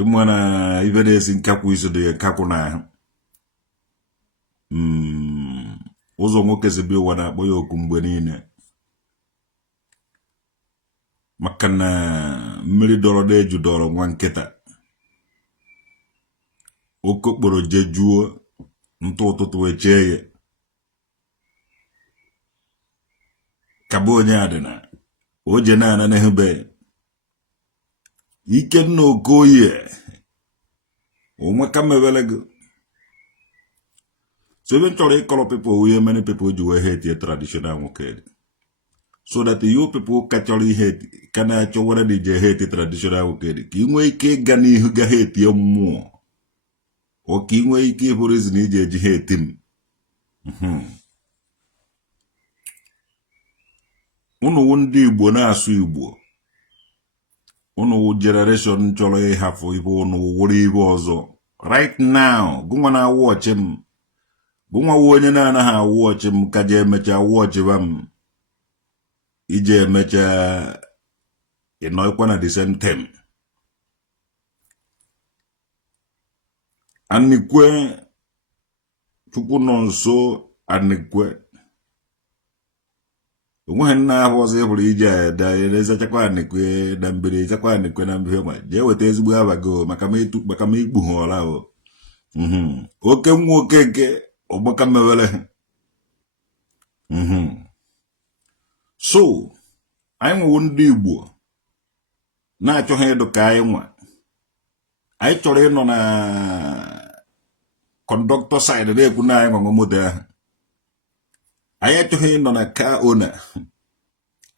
Imwana even is in Kaku is the Kakuna. Ozo moke be wana boyo kumbwenine. Makana $1 de judoro wanketa. Okokboro jejuo ntoto tuwecheye. Kabo nyadena. Oje na nehebe. Ike no koye. Umakamevelego. So eventually call people many people do hate your traditional work. So that you people actually hate can actually hate traditional work. Kingwe ke gani huga hate your more. Or kingwe ke for reason je hate him. Unu Ndigbo na asu Igbo. Unu generation cholo hafu Igbo unu wori Igbo ozo. Right now, gumana watch him. Gumwa wonye na ha watch him kaje mecha watch bam. Ije mecha inoikwa na the same time. Anikwe chukwu nonso anikwe. When I was able to eat, there is a Chakwanikwe, Dambiri, Chakwanikwe, and Bima. There were days we have a go, Makame took Makame Buholao. Okay, okay, or Makamavele. So, I'm Ndigbo. Not your head of Kaiwa. I told him on a conductor side of the Kunai Mamoda. I had to him on a car owner.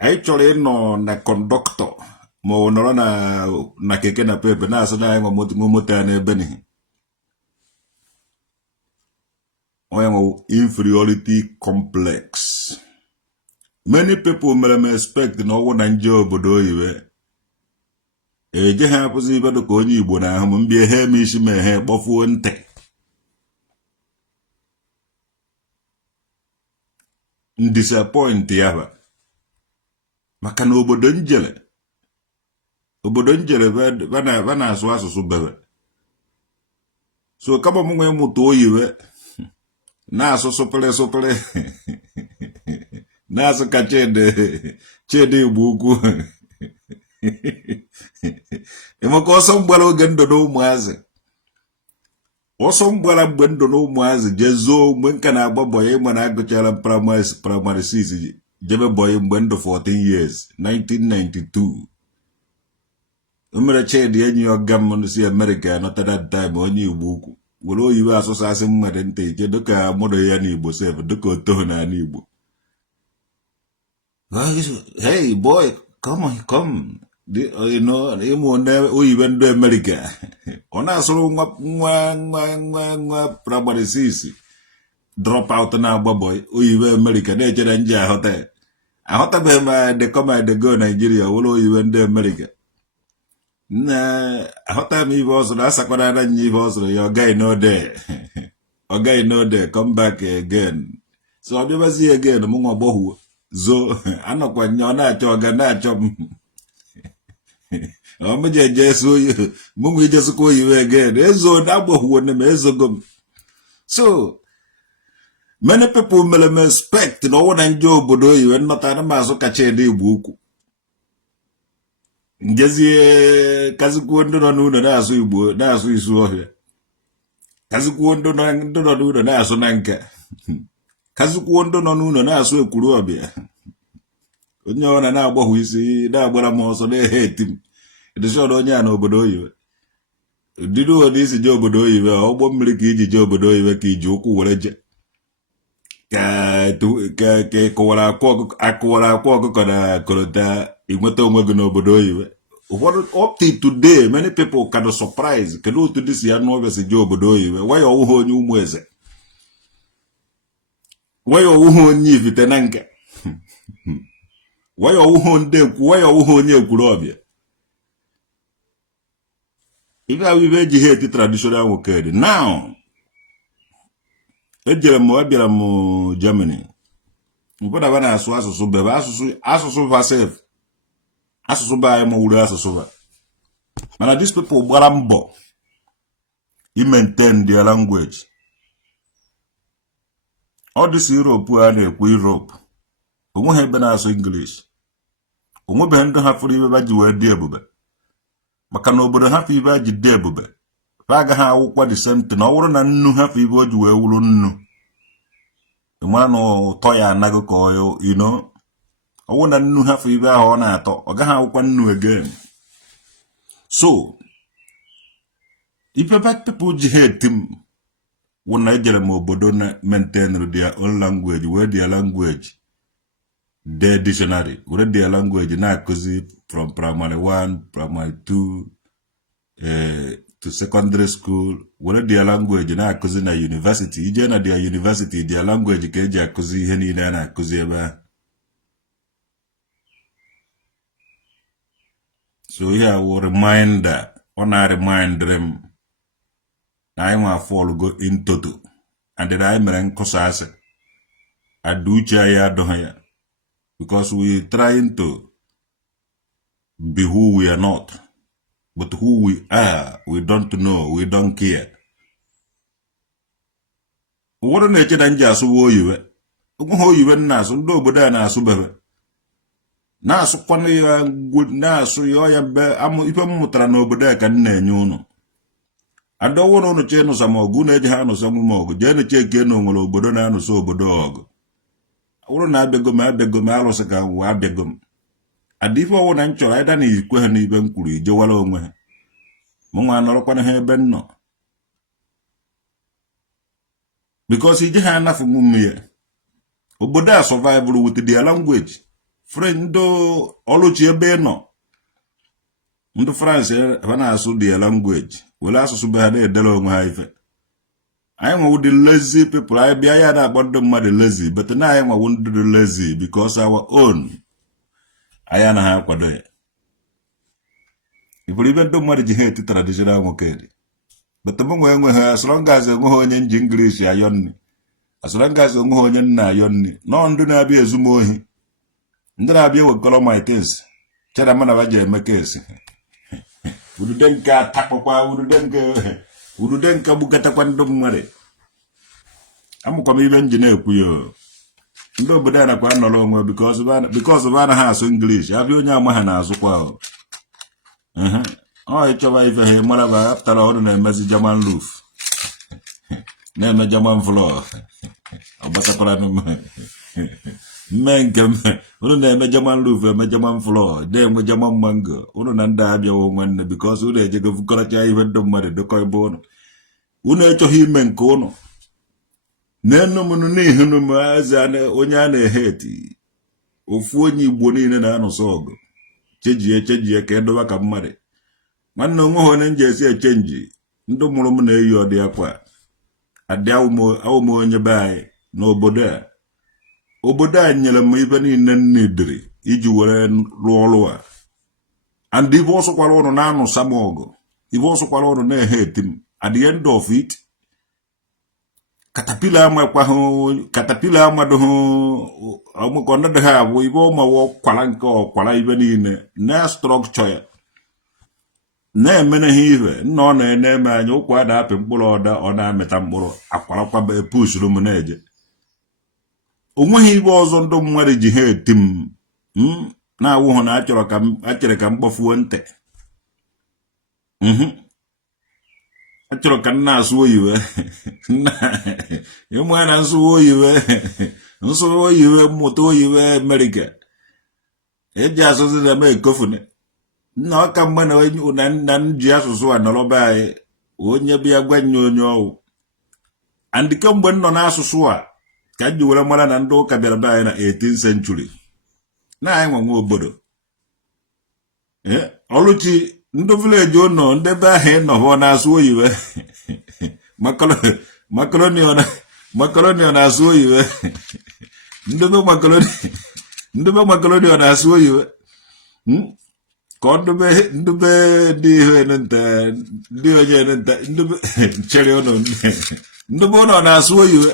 Actually, no na conductor. Mo na keke na pepe na sana yung mumuta na beni. O inferiority complex. Many people may expect no one enjoy bodo iwe. Je ha posi ba do ko onye Igbo na ahụ mbie he mi shi me he kpofuo nte. Disappoint yaba. Maka na obodo njele bana asụ bebe. So kama mungu ya mutu oyiwe na asụ sopele na asụ ka chede Igbo ukwu. Emaka ọsọ mgbala oge ndụ na ụmụazị. Ọsọ mgbala mgbe ndụ na ụmụazị jezo mgbe nka na agba boy ịma na agụchara primary 6 jebe boy mgbe ndụ 14 years 1992. Umere chedi enyi ọgam si America anọta that time onye Igbo ukwu were oyiwe asụsụ asị mmadụ nta ije dịka mmadụ ya n'Igbo sef dịka oto na n'Igbo. Hey boy, come. You know, oyiwe ndị America. Ọ na-asụrụ nwa primary 6 drop out na agba boy oyiwe America na-echere nje ahụtabeghị ma the come and go Nigeria wụrụ oyiwe ndị America. Ahụta m ibe ọzọ asakwara na nye ibe ọzọ ya ọgaghị no there come back again. So ọ bịabazi again mụ nwa gbọhụ zo anọkwa nye ọ na-achọ ọga na-achọ m. Mungu ijesukwa oyiwe again. Ezo agbohụ ne me ezogom. So many people may expect no one enjoy obodo oyiwe nnọta na mazụ kacha ede Igbo ukwu. Njezie kazikwo ndị nọ n'ụlọ na-asụ Igbo na-asụ isu ọhịa. Kazikwo ndị nọ n'ụlọ na-asụ na nka. Kazikwo ndị nọ n'ụlọ na-asụ ekwuru ọbịa. Onye ọ na-agbohụ isi na-agbara m ọsọ na-ehe etim. Edishodo onye a n'obodo oyiwe. Didu ọ isi je obodo oyiwe ọgbọ mmiri ka iji je obodo oyiwe ka iji ụkwụ were je. Ka kụwara akwa ọkụkọ na korota inweta onwe gị n'obodo oyiwe. Up till today, many people can surprise. Kedu otu dị si ya n'ọbịa si je obodo oyiwe. Waya ọwụhụ onye ụmụ eze. Waya ọwụhụ onye ifite na nka. Waya ọwụhụ ndị ekwu. Waya ọwụhụ onye ekwuru ọbịa. Ife awive eji hate traditional nwoke dị. Now, abịara m Germany. Mkpọda ba na-asụ asụsụ bebe asụsụ vasef. Asụsụ ba anyị ma wuru asụsụ ba. Mana these people gbara mbọ I maintain their language. All this Europe a na-ekwu Europe. Onwe ha ebe na-asụ English. Onwebe ndị hafụrụ ibe ba ji wee dị ebube. Maka na obodo hafụ ibe ji dị ebube. Fa agaghị awụkwa the same thing. Ọ bụrụ na nnu hafụ ibe o ji wee wuru nnu. Ịmara na ụtọ ya anaghị ka ọ, you know. Ọ bụrụ na nnu hafụ ibe ahụ ọ na-atọ, ọ gaghị awụkwa nnu again. So, if people ji hate him, when I get them obodo na maintain their own language, where their language, their dictionary, where their language na akuzi from primary 1, primary 2, to secondary school, where their language na akuzi na university. Ije na their university, their language ka eji akuzi ihe niile na akuzi ebe. So here will reminder, I remind them. I want fall go in toto. And then I mean cosas. I do chaya dohaya. Because we trying to be who we are not. But who we are, we don't know, we don't care. What on earth than just wo you? Who you went nas, do but then as super. Nas upon your good nas, so you are if I'm mutra no but I can no. I don't want to change some more good edge or some more. Jenny check no more, but don't know so but dog. I wouldn't have begum, I begum, I was a guy who I begum. A different one anchor, I don't need Quehen even Kuri, Joalome. Mama no upon her benno. Because he just had enough of me. Oboda survival with their language. Friend, do Oluchi Beno. Into France, when I saw their language. Well, I also had a delong hive. I am with the lazy people. I be about them the lazy, but now I am a won't do the lazy because our own. I am a half a day. If we even don't want to hate traditional okay. But the moment as long as a Mohonian English, I yonni. As long as a Mohonian na yonni, none do not be a zumohi. Then I'll be able to color my things. Chadaman of a my case. Would then get tapapa, would then kabukata quantum mare. I'm coming engineer puyo. No, but then I can't no longer because of Anna has English. Have you now Mahana as well? Oh, it's over if I have more after all the message Jaman roof. Name a Jaman floor. But a men come, name a Jaman roof, a Jaman floor, then with Jaman mango, Unanda your woman because who they take of Karacha even the mother, the coy bone. Unato him and cono. Neno mununi hunuma and onyane heti. Ofuni bonin and anosog. Cheji, Kendova Kamare. Man no more than just a change. No more you are the aqua. A daumo in your bay, no boda. Oboda nyelam even in nidri, Ijuan Roloa. And divorce of Qualonano Samogo. Divorce of Qualone hate him. At the end of it, Caterpillar Madoho, Amoconda have, we won't walk Qualanco, Quala even in na structure. Ne mene hive, no ne man, you quite up in Buloda or na metamboro, a Qualapa push ruminage. When he was on the marriage, hate him. Now, one actually come buffante. Actually, can now sue you. You might answer you, so you, moto you, America. It just was a make coffin. No, come when you none just one, no by. Wouldn't you be a when you know? And the come when non asua. Can you wear more than do Cabella in the 18th century? Now I'm a more bodo. Eh? Oluchi, no village, you know, the bad hand of one as you macaroni on as you no macaroni on as you Condo be cherry on the bone on as you.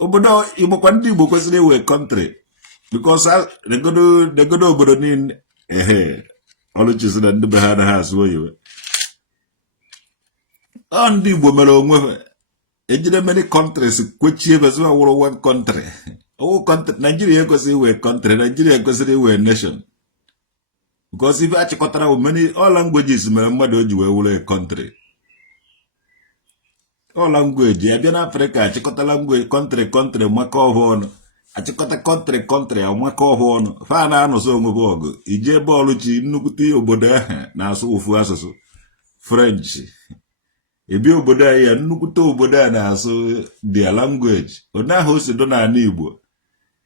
Obodo Ndigbo kwesịrị iwe country because they go to obodo niile Oluchisi na ndị be ha anaghị asụ oyibo. Ndị Igbo mere onwe ejide many countries kwechie bezima wụrụ one country. Owu country Nigeria ekwesịghị iwe country, Nigeria ekwesịrị iwe nation. Because ife achịkọtara bụ many all languages mere mmadụ o ji wee wụrụ a country. All language ya bịa n'Africa achịkọta language country maka ọhụ ọnụ. Achịkọta country amaka ọhụ ọnụ. Fa na-anụsọ onwe bụ ọgụ. Ije bọọlụ chi nnukwute obodo ahụ na-asụ ofu asụsụ French. Ebi obodo anyị ya nnukwute obodo a na-asụ their language. Onye ahụ o si do n'ala Igbo.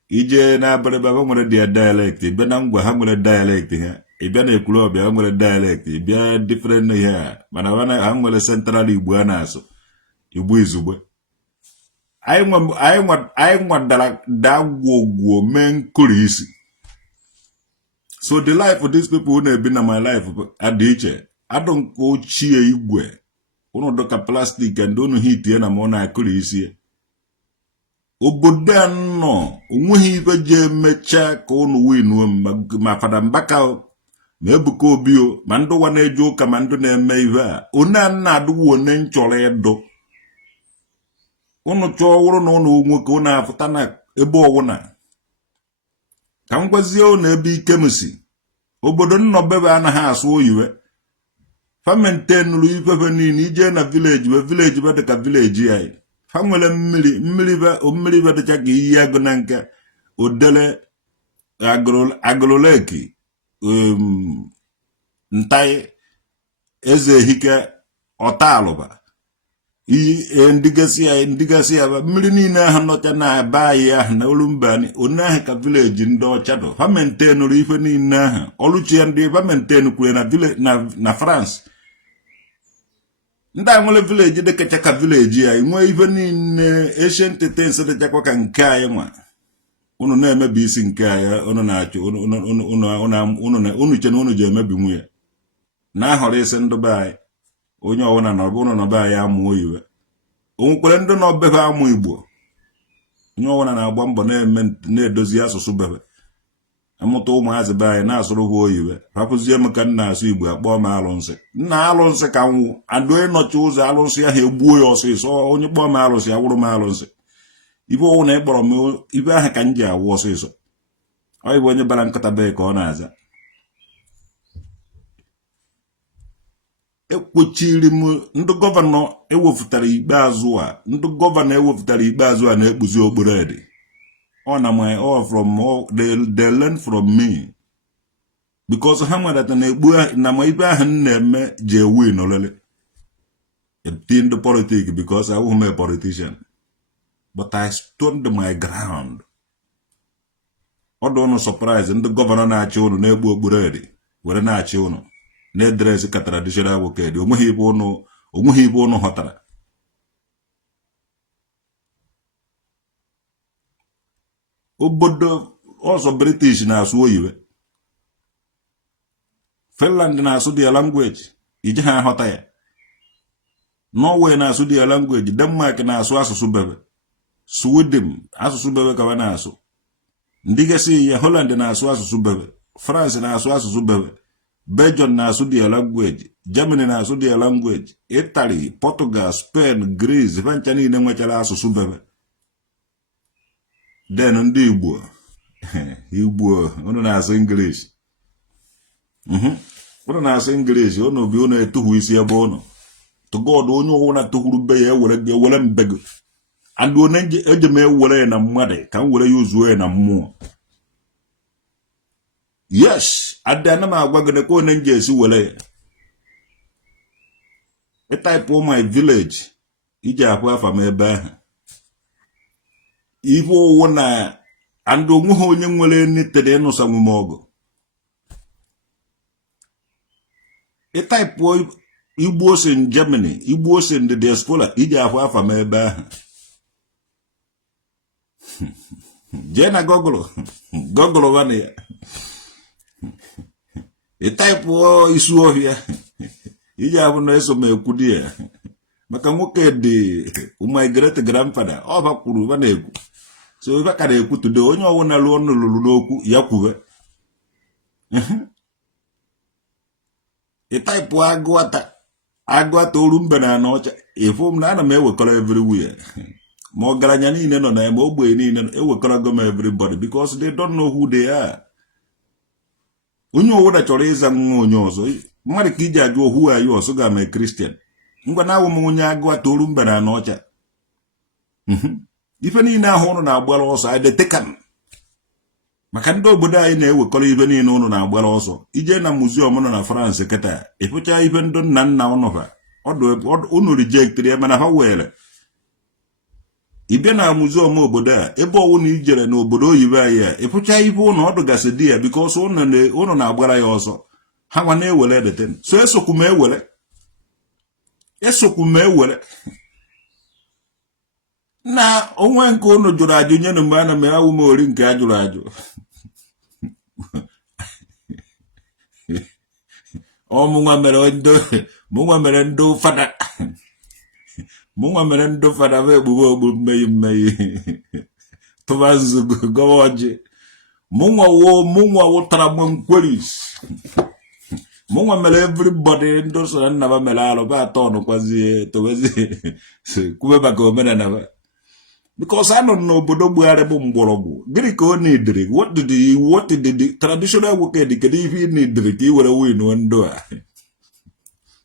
Ije n'Abịrịba ha nwere their dialect. Ịbịa na Ngwa ha nwere dialect ha. Ịbịa na Ekwulọbịa ha nwere dialect. Ịbịa different ihe ha. Mana ha nwere central Igbo a na-asụ. Igbo izugbe. Anyị nwadara dagwogwo mee nkụrụ isi. So the life of these people who na-ebi na my life adị iche. Adụ nke ochie igwe. Unu doka plastic and unu hit ya na ma ọ na-akụrụ isi. Obodo a nọ onweghị ife je emecha ka unu winuo ma Fada Mbaka ma Ebuka Obi ma ndị ụwa na-eje ụka ma ndị na-eme ife a. One a na-adụwo one nchọrọ ịdụ. Unu chọọ wụrụ na unu nwoke unu afụta na ebe ọwụna. Ka m gwazie unu ebe ike m si. Obodo nnọbebe anaghị asụ oyiwe. Fa maintain ifefe niile ije na village be dịka village anyị. Fa nwere mmiri be dịcha ka iyi agụ na nke odele agụrụleki ntai eze ehike ọtalụba ndigasị ya mmiri niile ahụ nọcha na aba anyị ahụ na olumba anyị onye ahụ ka village ndị ọcha dụ. Fa maintain ife niile ahụ ọlụchi ya ndị fa maintain kwere na France. Ndị a nwere village dịkacha ka village ya nwee ife niile ancient things dịchakwa ka nke anyị nwa. Unu na-emebi isi nke anyị unu na-achụ unu che na unu ji emebi nwunye. Na-ahọrọ isi ndị be anyị. Onye ọwụna na ọbụ unu nọ be anyị amụ oyiwe. Onwekwere ndị nọ bebe amụ Igbo. Onye ọwụna na-agba mbọ na-edozi asụsụ bebe. Amụta ụmụazị be anyị na-asụrụ ha oyiwe. Hapụzie m ka nna asụ Igbo akpọọ m alụnsị. Nna alụnsị ka nwụ. Adụ ịnọchi ụzọ alụnsị ahụ egbuo ya ọsịsọ. Onye kpọọ m alụnsị awụrụ m alụnsị. Ibe ọwụna ịkpọrọ m ibe ahụ ka m ji awụ ọsịsọ. Ọ bụ onye bara nkata bee ka ọ na-aza. Ekwochiri m ndị gọvanọ ewefutara ikpeazụ a. Ndị gọvanọ ewefutara ikpeazụ a na-ekpuzi okporo ede. They learn from me. Because ha nwere ata na-egbu na ma ibe ahụ na-eme je win olele. In the politics because I wasn't a politician. But I stood my ground. Ọ dị unu surprise ndị gọvanọ na-achị unu na-egbu okporo ede were na-achị unu na-edresi ka traditional nwoke dị onweghị ibe unu ghọtara. Obodo ọzọ British na-asụ oyiwe. Finland na-asụ their language. Ije ha aghọta ya. Norway na-asụ their language. Denmark na-asụ asụsụ bebe. Sweden asụsụ bebe ka ha na-asụ. Ndigasị ya Holland na-asụ asụsụ bebe. France na-asụ asụsụ bebe. Belgium na-asụ their language. Germany na-asụ their language. Italy, Portugal, Spain, Greece vancha niile nwechara asụsụ bebe. Then ndị Igbo unu na-asụ English. Unu na-asụ English unu bi unu etuhu isi ebe unu. To God onye ọwụna tuhuru be ya ewere mbego. And onye eje m ewere na mmadụ ka m were ya uzuo na mmụọ. Yes, adana m agwa gị ka onye nje esi were ya. I type my village ije ahụ afa m ebe ahụ. Ife owo na and onweghị onye nwere nitere ịnụsa nwe ọgụ. I type Igbo si in Germany, Igbo si in the diaspora ije ahụ afa m ebe ahụ. Jee na Google wane ya. I type isu ọhịa ije ahụ na eso m ekwu di ya. Maka nwoke dị my great grandfather ọ bakwuru wane ekwu. So ife ka na-ekwu today onye ọwụna lụọ ọnụ lụrụ n'okwu ya kwuwe. ịtaipụ agụata oru mbe na anọcha ịfụ m na ana m ewekọrọ everywhere ma ọgaranya niile nọ na ya ma ogbenye niile ewekọrọgo m everybody because they don't know who they are. onye ọwụda chọrọ ịza nwa onye ọzọ mmadụ ka iji ajụ who are you ọsọ ga ama Christian ngwa na awụ m onye agụata oru mbe na anọcha ife niile ahụ ụnụ na-agbara ọsọ adetekan maka ndị obodo anyị na-ewekọrọ ife niile ụnụ na-agbara ọsọ ije na muziọm nọ na France kịta ịfụcha ife ndị nna nna ụnụ ha ụnụ rijektịrị ya mana ha were ịbịa na muziọm obodo a ebe ọwụ na ijere n'obodo oyibo anyị a ịfụcha ife ụnụ ọdụgasị dị ya bikos ụnụ na-agbara ya ọsọ ha nwa na-ewere edeten so esokwu m ewere na onwe nke ụnụ jụrụ ajụ nye na mgbe a na m awụ m ori nke a jụrụ ajụ mụnwa mere ndị fada mụnwa mere ndị fada bụ egbugbe ogbu mmehie tụba nzuzo gọwa ọjị mụnwa wụtara m nkweris mụnwa mere everybody ndị so na nna ba mere alụ ba atọ ọnụkwazie tobezie kwube maka omenala ba because I don't know obodo gbugharị bụ mgbọrọgwụ gịnị ka ọ na-edere what did the traditional worker kedu ife ị na-edere ka ị were win ndụ a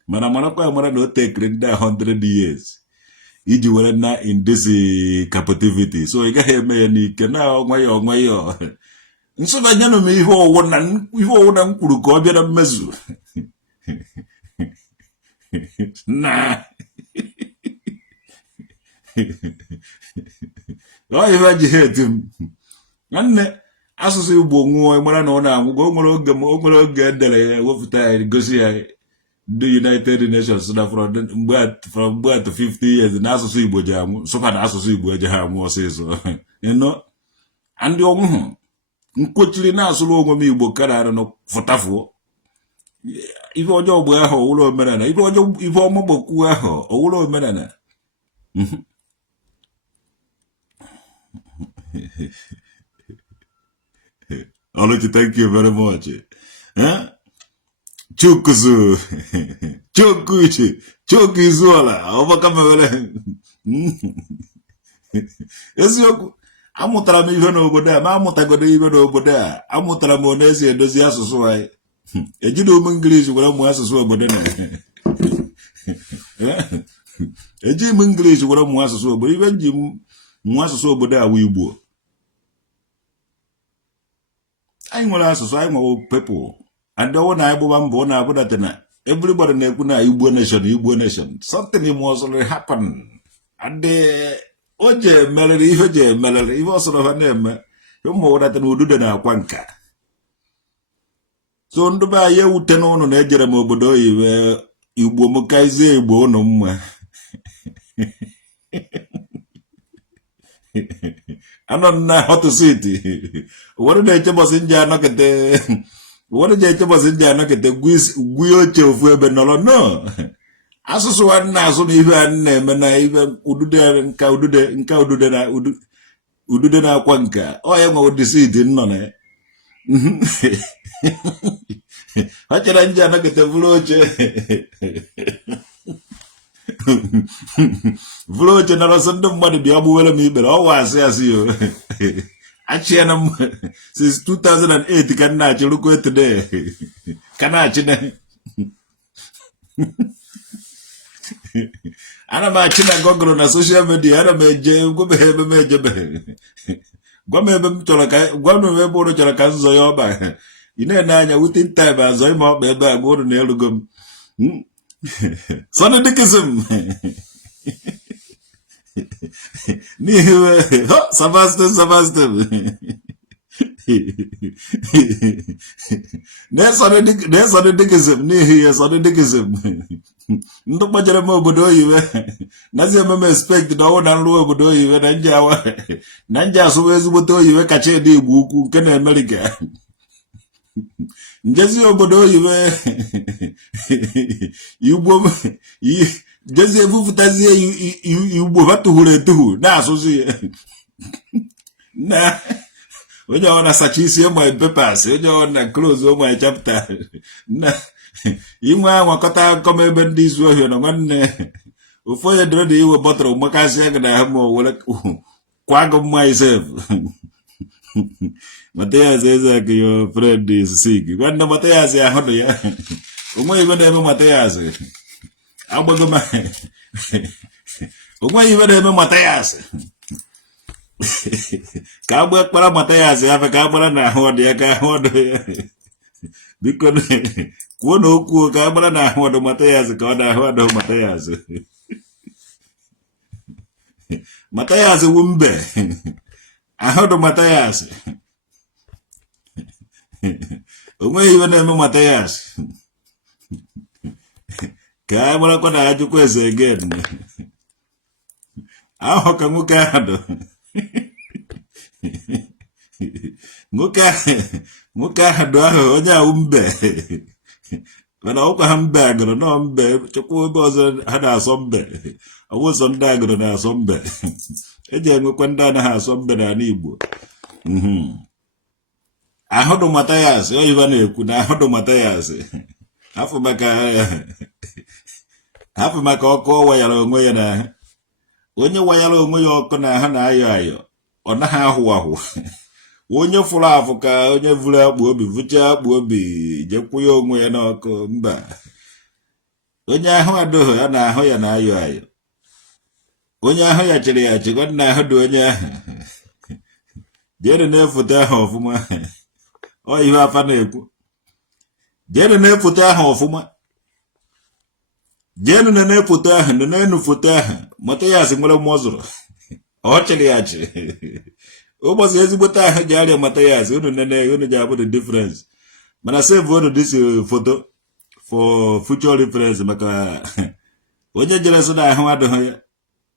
mana marakwa amara na o tekere ndị 100 years iji were na in this captivity so ị gaghị eme ya n'ike na onwe ya nsọbanyana m ihe ọwụ na m kwuru ka ọ bịa na mmezu na ife ji heti m nwanne asụsụ Igbo nwụọ mara na ọ na-anwụgo o nwere oge edere ya wepụta ya gosi ya ndị United Nations na from mgbe at 50 years na asụsụ Igbo ji anwụ sụpa na asụsụ Igbo eji ha anwụ ọsịsọ ndị ọnwụhụ nkochiri na-asụrụ onwe m Igbo karịa na fụtafuo ife ọjọọ bụ ahụ ọwụrụ omenala ife ọmụgbokwu ahụ ọwụrụ omenala Oluchi, thank you very much. Chukuzu, Chukizuola, overcome. Eziokwu, amụtara m ihe n'obodo a, ma amụtagodo ihe n'obodo a, amụtara m onezi edozi asụsụ anyị. Ejide ụmụ English were mụ asụsụ obodo na. Eji m English were mụ asụsụ obodo, ibe ji mụ asụsụ obodo a wụ Igbo. Anyị nwere asụsụ, anyị nwere people. And ọwụ na anyị gbụba mbọ na-abụdata na everybody na-ekwu na Igbo nation. Something must happen. And o je emerịrị ihe je emerịrị ihe ọsọrọ ha na-eme ụmụ ụdata na udude na-akwa nka. So ndị be anyị ewute n'ụnụ na ejere m obodo oyibo Igbo m kaizie Igbo ụnụ mma. Anọ na hot seat. Ụfọdụ na-echebọsị nje anọkete gwi oche ofu ebe nọrọ no. Asụsụ nwanne asụ na ihe a na-eme na ihe udude na-akwa nka ọ ya nwe ụdị seat nọ na ha chere nje anọkete bụrụ oche na rọsọ ndị mmadụ bịa gbuwere m ikpere ọwa asị yo achịana m since 2008 ka nna achị rukwe today ka na-achị na ana m achị na Google na social media ana m eje gwa m ebe m ejebeghị gwa m ebe ụrụ chọrọ ka nzọ ya ọba ị na-ene anya within time azọ ime ọkpa ebe a gwa ụrụ na elugo m Sonny Dickinson n'ihi Sebastian na-esonye Dickinson n'ihi ya Sonny Dickinson ndị kpọjere m obodo oyibo nazi ememe expect na ọwụ na nrụ obodo oyibo na nje asụwa ezigbote oyibo kacha ede Igbo ukwu nke na Amerịka njezi obodo oyibo Igbo jezi ebupụtazie Igbo ha tụhụrụ etuhu na-asụzi ya na onye ọ na-asacha isi ụmụ papers onye ọ na close ụmụ chapter inwe anwakọta akụkọ ebe ndị izu ohi nọ nwanne ofu onye dịrị na iwe bọtụrụ mmakasị ego na ahụ ma o were kwa gụ mma isef Matthias Isaac, your friend is sick. Nwanne Matthias ahụ ya onwe ibe na-eme Matthias agbago ma onwe ibe na-eme Matthias ka agba kpara Matthias afa ka agbara na ahụ dị ya ka ahụ ọdụ ya biko kwuo na okwu ka agbara na ahụ ọdụ Matthias ka ọ na-ahụ ọdụ Matthias Matthias wu mbe ahụ ọdụ Matthias onwe ibe na-eme Matthias ka agbarakwa na ajụkwa eze again ahụ ka nwoke ahụ dụ nwoke ahụ dụ ahụ onye ahụ mbe mana ọkwa ha mbe agụrụ nọ mbe chekwa ebe ọzọ ha na-asọ mbe ọwụ ụzọ ndị agụrụ na-asọ mbe eji enwekwa ndị anaghị asọ mbe n'ala Igbo ahụ dụ Matthias oyiba na-ekwu na ahụ dụ Matthias hapụ maka ọkụ ọ wayara onwe ya n'ahụ onye wayara onwe ya ọkụ na ahụ na-ayọ ayọ ọ naghị ahụ ahụ onye fụrụ afụ ka onye vụrụ akpụ obi vụchaa akpụ obi jekwụ ya onwe ya n'ọkụ mba onye ahụ adịghị ya na ahụ ya na-ayọ ayọ onye ahụ ya chịrị ya chịkwa na ahụ dị onye ahụ jere na-efote ahụ ọfụma ọ ihe afa na-ekwu jere na-efote ahụ ọfụma jenu na-efoto ahụ na-enu foto ahụ Matthias nwere mọzụrụ ọ chịrị ya chịrị ụbọchị ezigbote ahụ ji arịa Matthias unu ji abụ the difference mana save unu this photo for future reference maka onye jere so na ahụ adịghị ya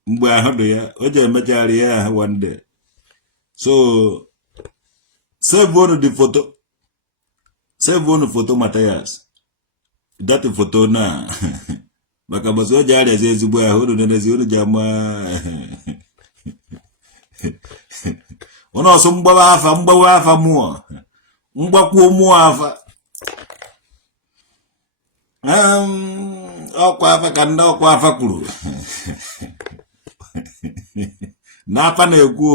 mgbe ahụ dị ya o ji emechagharị ya ahụ one day so save unu the photo save unu photo Matthias that photo na maka bọsị o ji arịazi ezigbo ahụ unu nenezi unu ji ama ụnụ ọsụ mgbawa afa mmụọ mgbakwuo mmụọ afa ọkwa afa ka ndị ọkwa afa kwuru n'afa na-ekwu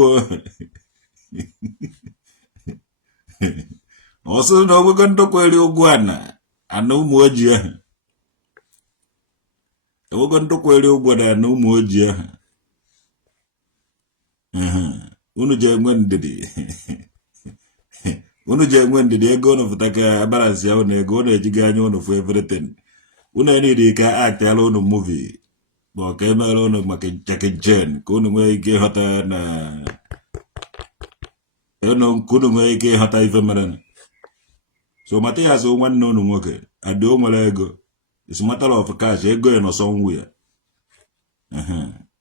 ọsụ na ogwego ndokweri ụgwụ ana ụmụ ojii ahụ ogwego ndokweri ụgwụ na ụmụ ojii ahụ unu ji enwe ndidi unu ji enwe ndidi ego unu fụta ka balance ya unu ego unu ejighị anya unu for everything unu enidi ka act ala unu movie ma ka emere unu maka Jackie Chan ka unu nwee ike ịghọta na unu nwee ike ịghọta ife mere so Matthias nwanne unu nwoke adị o nwere ego it's matter of cash ego ya nọ somewhere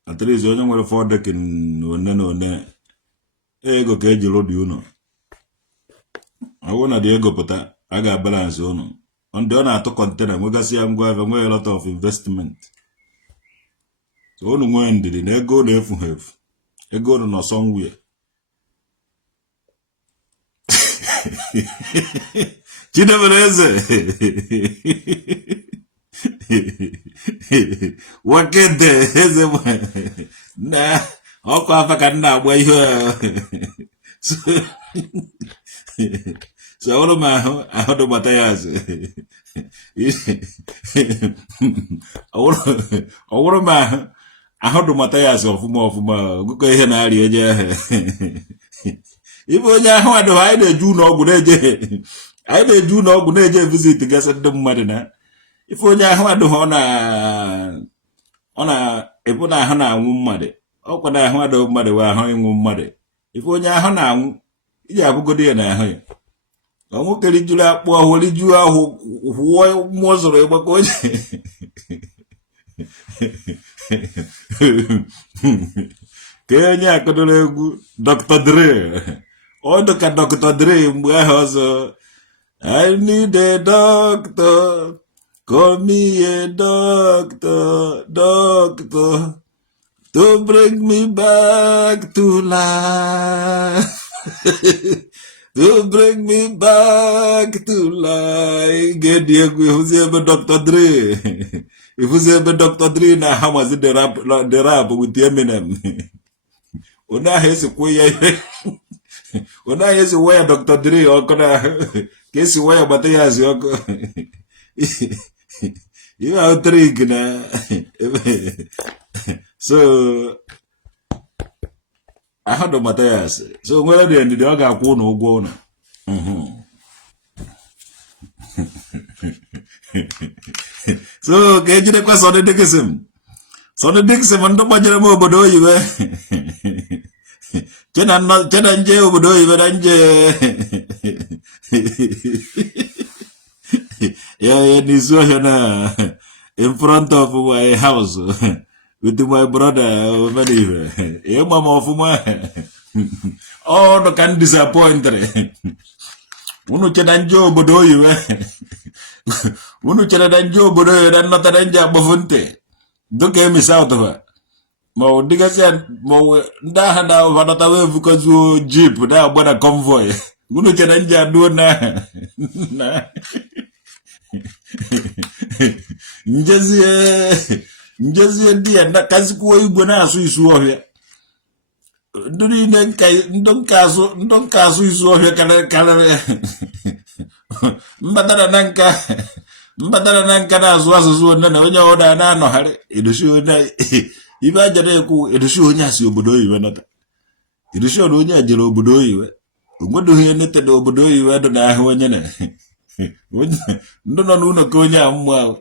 at least onye nwere 4 dekin one na one ego ka eji lodi unu ọwụ na dị ego pụta a ga-abalance unu ndị ọ na-atụ kọntena nwegasị ya ngwa ahịa nwee lot of investment so unu nwee ndidi na ego unu efu efu ego unu nọ somewhere Chidebere eze wakede eze na ọkụ afa ka nna agba ihe so ọrụ m ahụ dị Matthias ọwụrụ m ahụ dị Matthias ọfụma ọgụkọ ihe na-arịa onye ahụ ibe onye ahụ adịghị anyị na-eju ụlọọgwụ na-eje visit gasị ndị mmadụ na ife onye ahụ adịghị ọ na-ebu na ahụ na-anwụ mmadụ ọkwa na ahụ adịghị mmadụ wee ahụ ịnwụ mmadụ ife onye ahụ na-anwụ iji abụgodo ya na ahụ ya nwoke rijuru akpụ ahụ rijuo ahụ hụọ mmụọ zụrụ ịgbakọ onye ka onye akụdoro egwu Dr. Dre ọ dị ka Dr. Dre mgbe ahụ ọzọ I need a doctor, call me a doctor, to bring me back to life. To bring me back to life. Get the who's ever Dr. Dre. If who's ever Dr. Dre now, how was it the rap with the Eminem? Una hesi kuya una hesi waya Dr. Dre okona kesi waya batayazi oko. You are trick na. So I had the Matthias. So where the end the dog are going to go now. So get you the question on the Dickinson. So the Dixon and the budget of Obodo you were. Chenan J Obodo you were yeah, in front of my house with my brother. Yeah, mama of my. Oh, no can disappoint. Unu chedanjo Obodo you were. Unu chedanjo Obodo and not a danger bovunte. Don't get me out of her. Mo digasen mo ndahanda vanatawe vukazu jeep da bwana convoy. Unu chedanja duona na njezie dia na kazi kuwa Igbo na asu isu ohia. Nduri nenkai ndonkasu isu ohia kala mbadala nanka na asu asu na onye oda na no hare edushu na iba jade ku edushu onye asi obodo iwe nata edushu onye ajere obodo iwe ogbodo ihe nete do obodo iwe do na ahụ onye na ndụ nọ n'ụlọ ka onye amụ ahụ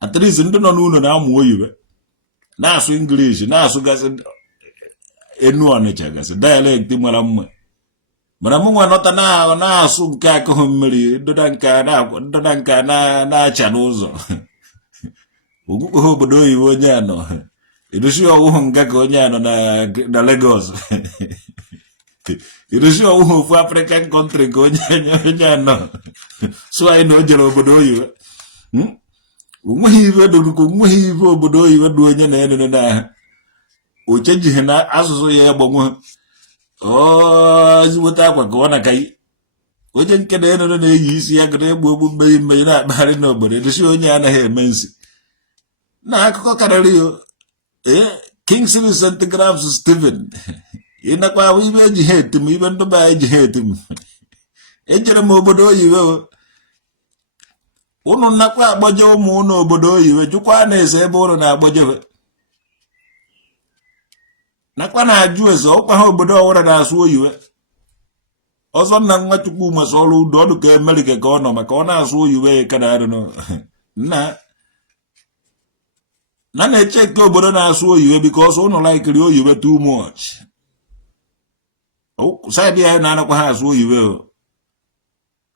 at least ndụ nọ n'ụlọ na amụ oyiwe na-asụ English na-asụ gasị enu Ọnịcha gasị dialect mara mma mana mụ nwa nọta na-asụ nke akụghị mmiri ndoda nka na-acha n'ụzọ ogwukwe obodo oyiwe onye anọ irushi ọwụhụ nga ka onye anọ na Lagos irushi ọwụhụ ofu African country ka onye anọ so anyị na o jere obodo oyiwe onweghị ive obodo oyiwe dị onye na-enene na ochejighị na asụsụ ya gbanwe ezigbote akwa ka ọ na-akaghị onye nke na-enene na-eyi isi ya gara egbu ogbu mmeri na-akpagharị n'obodo edosi onye anaghị eme nsi na akụkọ karịrị Kingsley St. Grams Stephen ịnakwa ahụ ibe eji ha etim ibe ndụba anyị ji ha etim ejere m obodo oyiwe unu nakwa agbaje ụmụ unu obodo oyiwe jụkwa na-ese ebe unu na-agbajebe nakwa na-ajụ ese ọkwa ha obodo ọwụra na-asụ oyiwe ọzọ nna Nwachukwu masị ọrụ udo ọdụ ka Amerịka ka ọ nọ maka ọ na-asụ oyiwe ka na-arụ na na-echeke obodo na-asụ oyiwe because ụnụ laikiri oyiwe too much saịdị anyị na-anakwa ha asụ oyiwe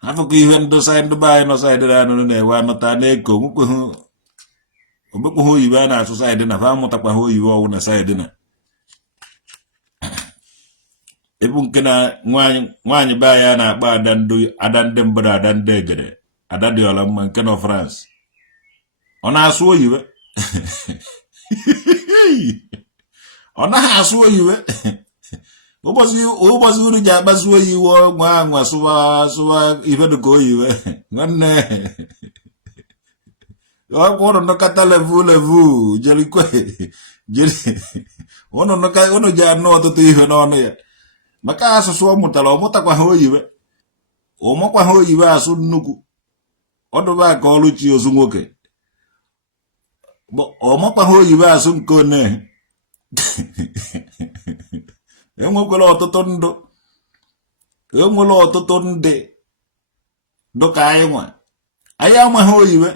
afụkọ ihe ndụsa ndụba anyị nọ saịdị na-anụrụ na-ewe anọta na-eko omekwa ha oyiwe a na-asụ saịdị na fa amụtakwa ha oyiwe ọwụ na saịdị na ebu nke na nwaanyị be anyị a na-akpọ ada ndị mbụ na ada ndị egede ada dị ọla mma nke nọ France ọ na-asụ oyiwe ọ naghị asụ oyiwe ụbọchị uru ji akpasu oyiwe nwa anwa sụwa ife dịka oyiwe nwanne ọkwa ụnụ nọkọta levu jerikwe ụnụ ji anụ ọtụtụ ihe n'ọnụ ya maka asụsụ ọ mụtara ọ mụtakwa ha oyiwe ụmụkwa ha oyiwe asụ nnukwu ọdụba ka ọrụ chi ozu nwoke ọmakwa ha oyiwe asụ nke one enwekwara ọtụtụ ndị dụka anyị nwa anyị amaghị oyiwe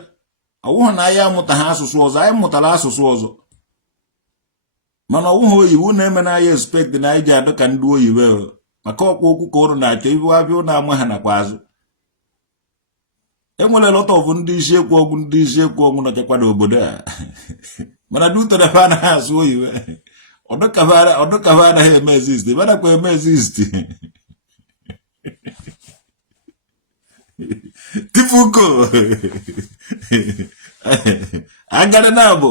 ọwụhụ na anyị amụtaghị asụsụ ọzọ anyị mụtara asụsụ ọzọ mana ọwụhụ oyiwe na-eme na anyị expect na anyị ji adụ ka ndị oyiwe maka ọkwa okwu ka ụrụ na-achọ ibe abịa ụnụ ama ha nakwa azụ enwere lot of ndị isiekwu ọgwụ nọchakwa n'obodo a mana dutere fa anaghị asụ oyiwe ọdụkava anaghị eme exist manakwa eme exist tifuko agara na abụ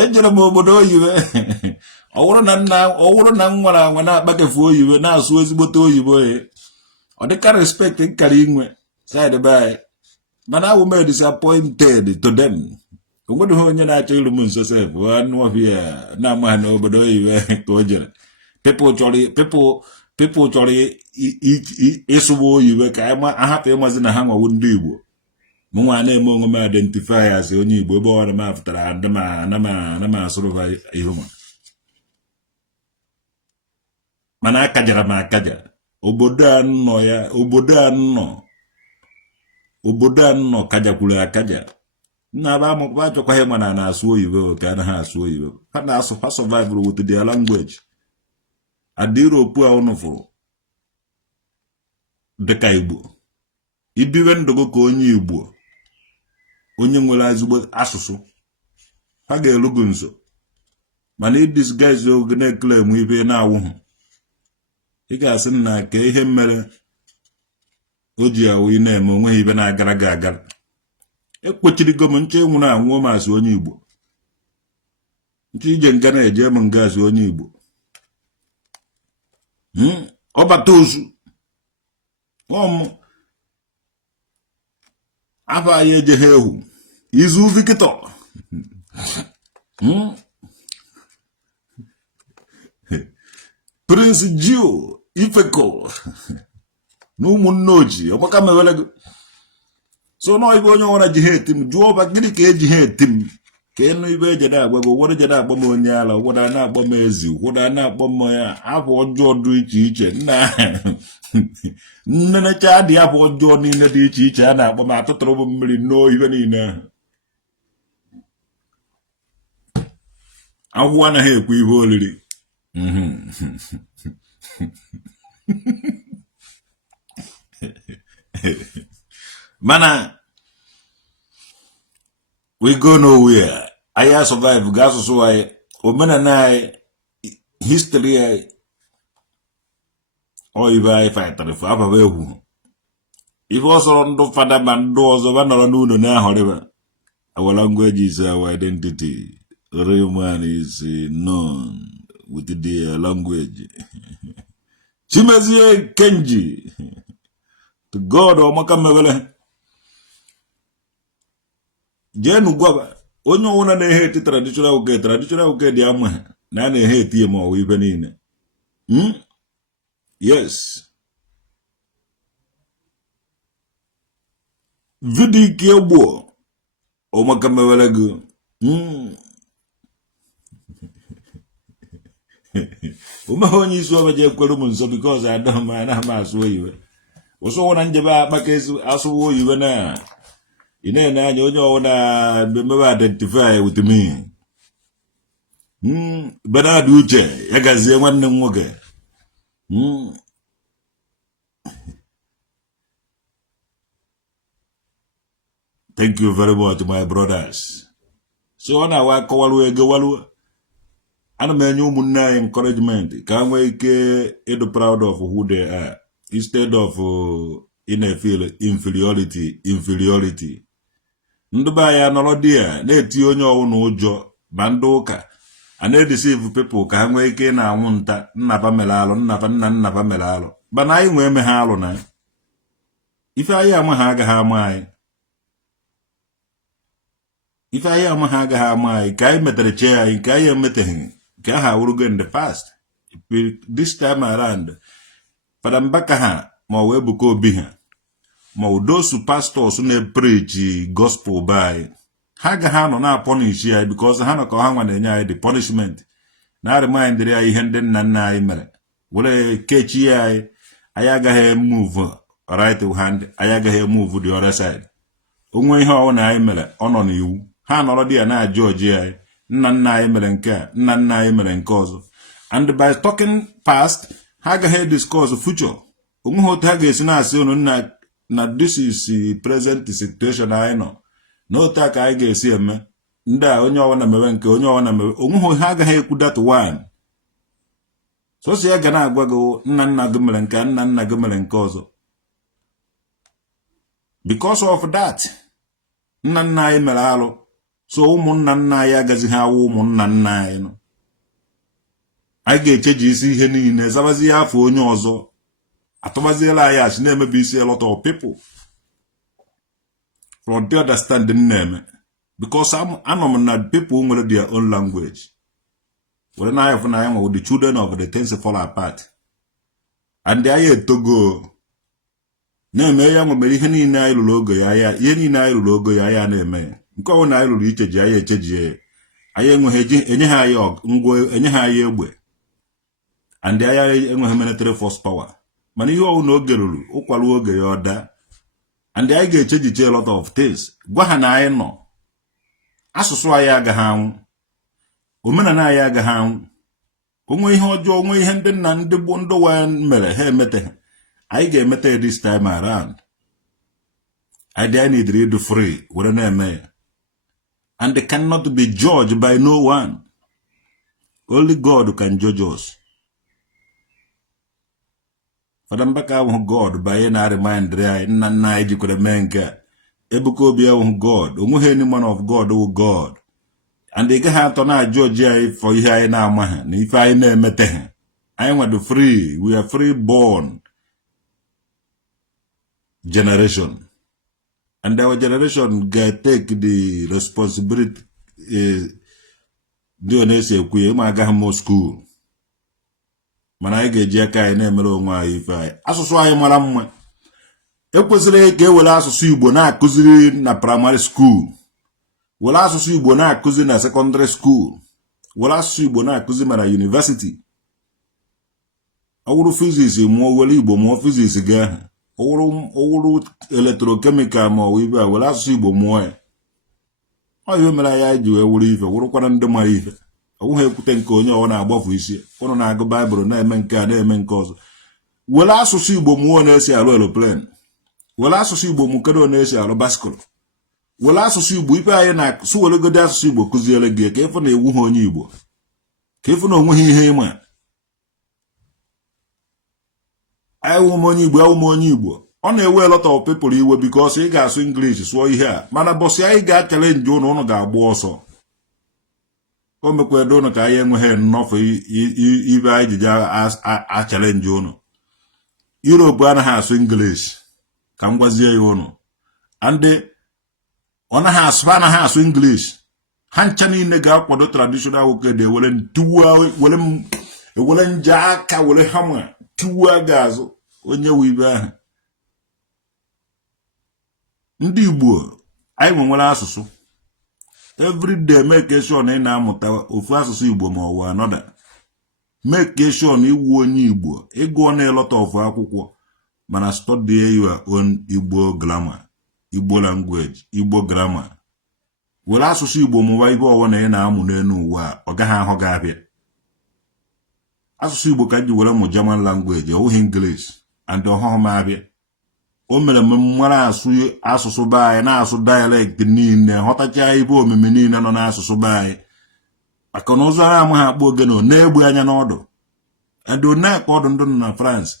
ejere m obodo oyiwe ọwụrụ na m nwara anwa na-akpakefu oyiwe na-asụ ezigbote oyibo Or they can respect in Karingwe, side by. Man, I will be disappointed to them. What do you tell them yourself? One of here, no man over the people try each war you work. I have famous in a hammer wouldn't do. Mwa name me identify as only Bobo and after and the man sort of a human. Manakaja makaja. Obodan no ya, obodan no kaja kula kaja. Na ba mo ba to kwa hema na asuo yiwe ka na ha asuo yiwe. Ha na aso ha survive with their language. Adiro pu a onofo. Deka Igbo. Ibiwe ndogo ko onye Igbo. Onye nwere azigbo asụsụ. Ha ga-elugo nso. Mana these guys yo gonna claim ibe na awuhu. Ị ga-asị na ka ihe mere o ji awu ị na-eme onwe ibe na-agara ga agara. Ekpochirigo m nche nwụrụ anwụ maazị onye Igbo. Nche ije nga na-eje m ngazi onye Igbo. Ọbata ozu. Afa ya eje ha ehu. Izu Victor. Prince Gio Ifeko. N'ụmụnne oji ọgbaka mewele gị. So no ibe onye nwere ji ha etim jụọ ba gịnị ka eji ha etim ka enu ibe eje na-agba gị ụfọdụ je na-akpọ m onye ala ụfọdụ a na-akpọ m ezi ụfọdụ a na-akpọ m ya afọ ọjọọ dị iche iche nnenecha dị afọ ọjọọ niile dị iche iche a na-akpọ m atụtụrụ m mmiri n'o ibe niile ahụ anaghị ekwe ihe olili Mana, we go nowhere. I survive gas so I woman and I history or if I fight the father who if also on the father man doors of another noon now, however, our language is our identity. The real man is known with the language. Chimezie Kenji. To God or Makamavele. Jenu Guava, only one they hate traditional get the Amma, Nana hate him or even in. Yes. Vidi Kiabo or Makamavelago. Umahoni swab a Jeff so because I don't mind how much way. Also, one Anjaba Makes also you na. Ine na onye na be identify with me. Bana du uche ya gazie nwanne m nwoke. Thank you very much my brothers. So na wa kowalu egewalu ana m enye ụmụnne anyị encouragement ka nwee ike ịdụ proud of who they are instead of in a feel inferiority. Ndị ba ya nọrọ dị ya na-eti onye ọwụ na ụjọ ma ndị ụka a na-deceive people ka ha nwee ike na-anwụ nta nnaba mere alụ nnaba mere alụ bana anyị nwee eme ha alụ na ife anyị ama ha agaghị ama anyị ka anyị metere che anyị ka anyị emeteghị ka ha wụrụgo in the past this time around Fada Mbaka ha ma wee buka obi ha ma those pastors na-preach gospel by ha agaghị anọ na-punish ya because ha nọ ka ha nwa na-enye anyị the punishment na remind ya ihe ndị nna nna anyị mere were kechi ya anyị agaghị move right hand anyị agaghị move the other side onwe ihe ọwụ na anyị mere ọ nọ n'iwu ha nọrọ dị ya na-ajụ oji anyị nna nna anyị mere nke a nna nna anyị mere nke ọzọ and by talking past ha agaghị discuss future onwe ha otu ha ga-esi na-asị unu na this is present situation anyị nọ n'otu a ka anyị ga-esi eme ndị a onye ọwa na mewe nke onye ọwa na mewe onwe ha agaghị ekwu that one so si ya ga na-agwa gị nna nna gị mere nke nna nna gị mere nke ọzọ because of that nna nna anyị mere alụ so ụmụnna nna anyị agazighị awụ ụmụnna nna anyị nọ anyị ga-echeji isi ihe niile zabazi ya afọ onye ọzọ atụmaziela anyị achị na-emebi isi a lot of people from the understanding name because anọ m na people nwere their own language were na anyị fụ na anyị nwe the children of the things fall apart and anyị etogo na-eme ya nwere ihe niile anyị lụrụ ogo ya ihe niile anyị lụrụ ogo ya na-eme nke ọbụla anyị lụrụ icheji anyị echeji anyị enweghị enye ha anyị ngwa enye ha anyị egbe and anyị enweghị military force power mana ihe ọbụla oge ruru ụkwalụ oge ya ọda and anyị ga-echejiche a lot of things gwa ha na anyị nọ asụsụ anyị agaghị anwụ omenala anyị agaghị anwụ onwe ihe ọjọọ onwe ihe ndị nna ndị bụ ndụwa mere ha emete anyị ga-emete this time around I need to do free were na-eme and they cannot be judged by no one. Only God can judge us. For them back out God by na remind na ejikere menka ebuka obi ahụ God onweghị any man of God who God and they ga atọ na judge anyị for ihe anyị na-ama ha na ife anyị na-emete ha anyị nwere free we are free born generation and our generation get take the responsibility dị onye ekwu ma agaghị m school mana anyị ga-eji aka anyị na-emere onwe anyị ife anyị asụsụ anyị mara mma ekwesịrị ka e were asụsụ Igbo na-akụziri na primary school were asụsụ Igbo na-akụzi na secondary school were asụsụ Igbo na-akụzi na university ọ wụrụ physics mụọ were Igbo mụọ physics ga owuru electrochemical ma ọ ibe a were asụsụ Igbo mụọ ya ọ ihe mere anyị ji wee wuru ife wụrụkwara ndị mara ife ọwụghị ekwute nke onye ọ na-agbafu isi ụnụ na-agụ Baịbụl na-eme nke a na-eme nke ọzọ were asụsụ Igbo mụọ na-esi arụ aeroplane were asụsụ Igbo mụkedo na-esi arụ baskụl were asụsụ Igbo ife anyị na-asụ weregodi asụsụ Igbo kụziere gị ka ịfụ na ewu ha onye Igbo ka ịfụ na onweghị ihe ịma awụ m onye Igbo awụ m onye Igbo ọ na-ewe a lot of people iwe because ị ga-asụ English sụọ ihe a mana bọsị anyị ga-challenge ụnụ ga-agba ọsọ o mekwedo ụnụ ka anyị enweghị nnọfụ ibe anyị jiji challenge ụnụ Europe anaghị asụ English ka m gwazie ya ụnụ ndị ọ anaghị asụ English ha ncha niile ga-akwado traditional wokede were nje aka were hama tiwa ga-azụ onye wu ibe ahụ ndị Igbo anyị nwere asụsụ every day make sure na ị na-amụta ofu asụsụ Igbo ma ọ bụ another make sure na iwu onye Igbo ịgụọ na elota ofu akwụkwọ mana study your own Igbo grammar Igbo language Igbo grammar were asụsụ Igbo mụwa ibe ọwụ na ị na-amụ n'elu ụwa ọ gaghị ahụ ga-abịa asụsụ Igbo ka ji were mụ German language ọ wụghị English and ọhụrụ m abịa o mere m nwere asụsụ be anyị na-asụ dialect niile ghọtacha ibe omeme niile nọ n'asụsụ be anyị maka na ụzọ ara amaghị akpọ ogene na-egbu anya n'ọdụ edo na-ekpe ọdụ ndị nọ na France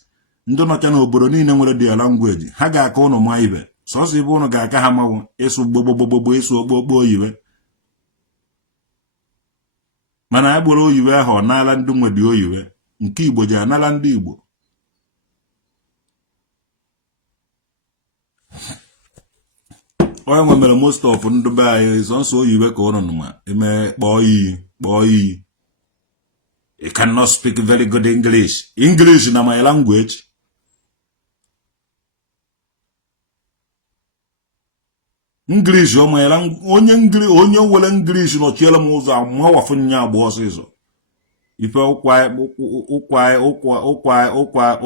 ndị nọcha n'obodo niile nwere dia language ha ga-aka ụnụ ma ibe sọsọ ibe ụnụ ga-aka ha manwụ ịsụ gbogbogbogbogbo ịsụ okpokpo oyiwe mana agboro oyiwe ahụ ọ naala ndị nwedi oyiwe nke Igbo ji anala ndị Igbo onye nwemere most of ndị be anyị sọnsọ oyiwe ka ụnụ nụma eme kpọọ iyi you cannot speak very good English na my language English o my onye were English nọchiere m ụzọ amawafu nya agba ọsịsọ ife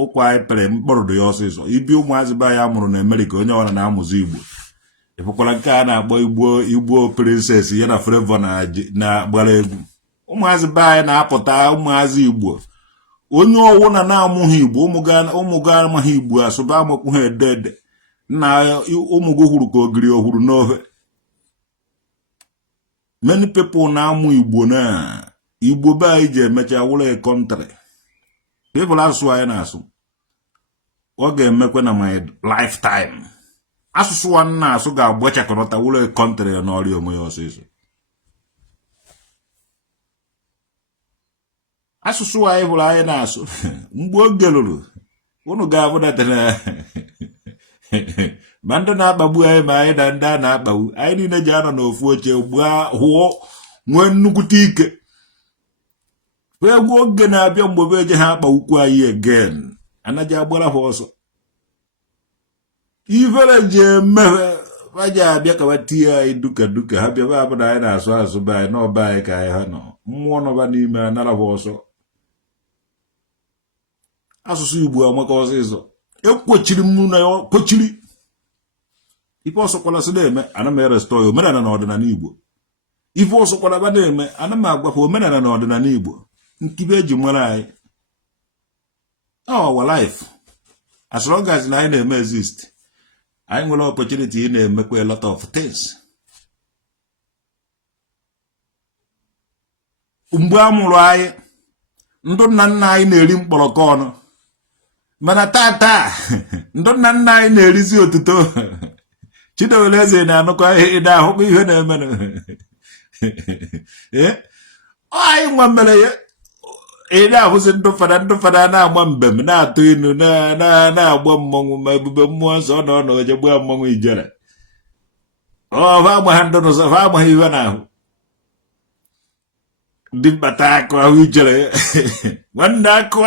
ụkwa pere mkpọrọ ya ọsịsọ ibi ụmụazị be ya mụrụ na Amerịka onye ọra na-amụzi Igbo ịfụkwara nke a na-akpọ Igbo princess ya na Flavor na-agbara egwu ụmụazị be anyị na-apụta ụmụazị Igbo onye ọwụ na-amụghị Igbo ụmụ ga amaghị Igbo asụba amakwu ha ede na ụmụgo hụrụ ka ogiri ohuru n'ofe many people na-amụ Igbo na Igbo be anyị ji emecha wụrụ a country people asụsụ anyị na-asụ ọ ga-emekwe na my lifetime asụsụ nwanne na-asụ ga-agbachakọrọta wụrụ a country n'ọrịa onwe ya ọsịsọ asụsụ anyị hụrụ anyị na-asụ mgbe oge lụrụ unu ga-abụ na ma ndị na-akpagbu anyị ma anyị na ndị a na-akpagbu anyị niile ji anọ n'ofu oche gbaa hụọ nwee nnukwute ike egwu oge na-abịa mgbe be eje ha akpagbukwu anyị again anaghị agbara ha ọsọ ivere ji emeghe aji abịa ka tie anyị duka ha bịaba abụ na anyị na-asụ asụ be anyị n'ọba anyị ka anyị ha nọ mmụọ nọba n'ime anara ha ọsọ asụsụ Igbo amaka ọsịsọ ekwochiri m na ya kpochiri ife ọsọkwala sị na-eme ana m erestọ ya omenala na ọdịnala Igbo ife ọsọkwala ba na-eme ana m agwafe omenala na ọdịnala Igbo nkibe eji mara anyị our life as long as na anyị na-eme exist anyị nwere opportunity ị na-emekwa a lot of things mgbe a mụrụ anyị ndụ nna nna anyị na-eri mkpọrọkọ ọnụ mana tata ndụ nna nna anyị na-erizi otuto Chidewere eze na-anụkwa ịda ahụkwa ihe na-eme anyị nwa mere ya ị na-ahụzi ndụ fada na-agba mbem na-atụ inu na-agba mmọnwụ ma ebube mmụọ nsọ ọ na oje gbaa mmọnwụ ijere ọva agbaghị ndụ n'ụzọ fa agbaghị ihe n'ahụ ndị mkpata akụ ahụ ijere nwanne akụ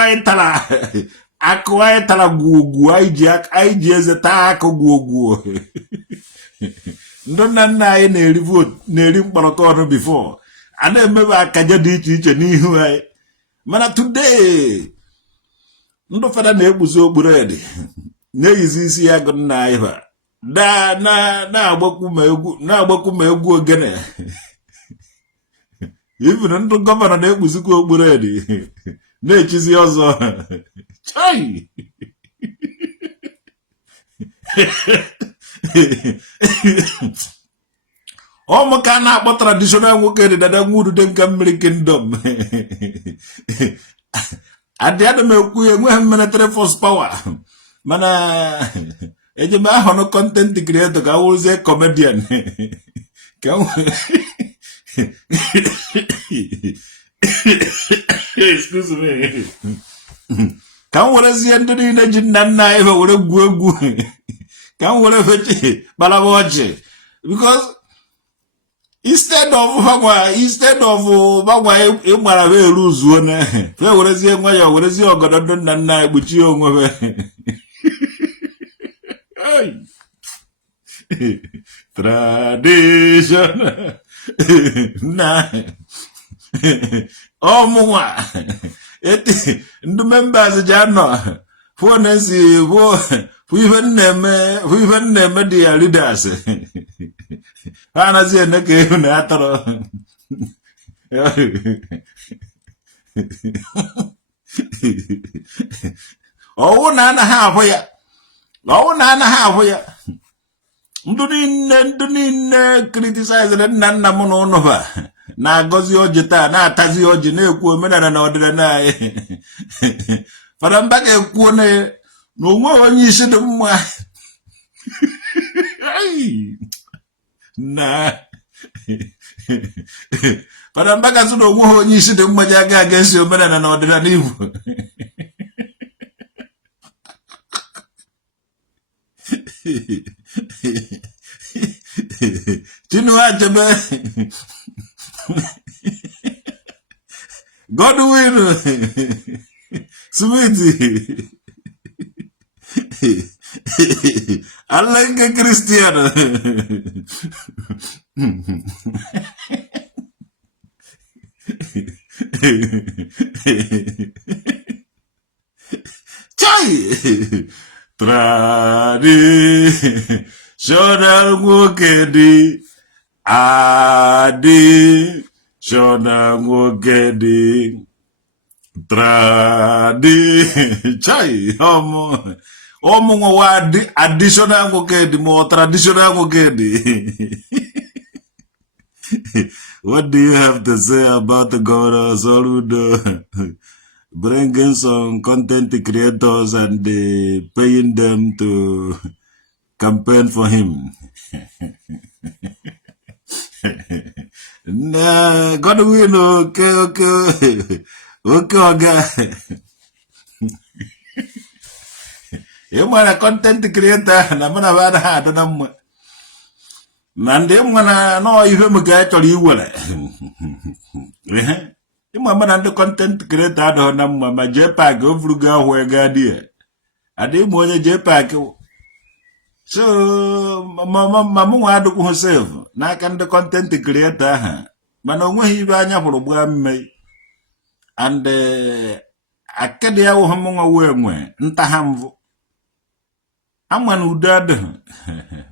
anyị tara gwuogwuo anyị ji eze taa akụ gwuogwuo ndụ nna nna anyị na-eri mkpọrọkọ ọnụ bifo a na-emebe akaja dị iche iche n'ihu anyị mana today ndụ fada na-ekpuzi okpuru ede na-eyizi isi ya gụ nna anyị ba na-agbakwu ma egwu ogene even ndụ gọvanọ na-ekpuzikwa okpuru ede na-echizi ọzọ chai ọmụ ka a na-akpọ traditional nwoke dị dada nwa udude nke mmiri kingdom adịadị m ekwu ya enweghị military force power mana ejebe ahụ nụ content creator ka wụrụzie comedian excuse me ka m werezie ndị niile ji nna nna anyị were gwuo egwu ka m were fechi kpalaba ọchị because instead of bagwa ịgbara ha eru zuo na fe werezie nwa ya werezie ọgọdọ ndụ nna nna anyị kpuchie onwe tradition na ọmụnwa ndị members ji anọ fụ ife nna-eme dị ya leaders ha anazi ene ka ehu na atọrọ ọwụ na anaghị ahụ ya ndụ niile criticizere nna nna m na ụnụba na-agọzi ọjị taa na-atazi ọjị na-ekwu omenala na ọdịnala anyị fada mba ga-ekwuo na onwe onye isi dị mma na fada mba ga-asụ na onwe onye isi dị mma ji aga esi omenala na ọdịnala Igbo Chinua Achebe Godwin Smith Alenke Cristiano Chai traditional nwoke dị traditional nwoke dị chai ọmụ nwa additional nwoke dị ma traditional nwoke dị What do you have to say about the governor Soludo bringing some content creators and paying them to campaign for him? Nah, Godwin, okay, okay. ịmana content creator na mana ba na ha na mma na ndị mana no ihe m ga chọrọ iwere ịma mana ndị content creator adọ na mma ma JPEG ovurugo ahụ ega dị adị m onye JPEG so ma mụ nwa adịkwụ save n'aka ndị content creator aha mana onweghị ibe anya hụrụ gbaa mme and akede ya wo mụ nwa wee nwe nta ha mvụ ama na udo adịghị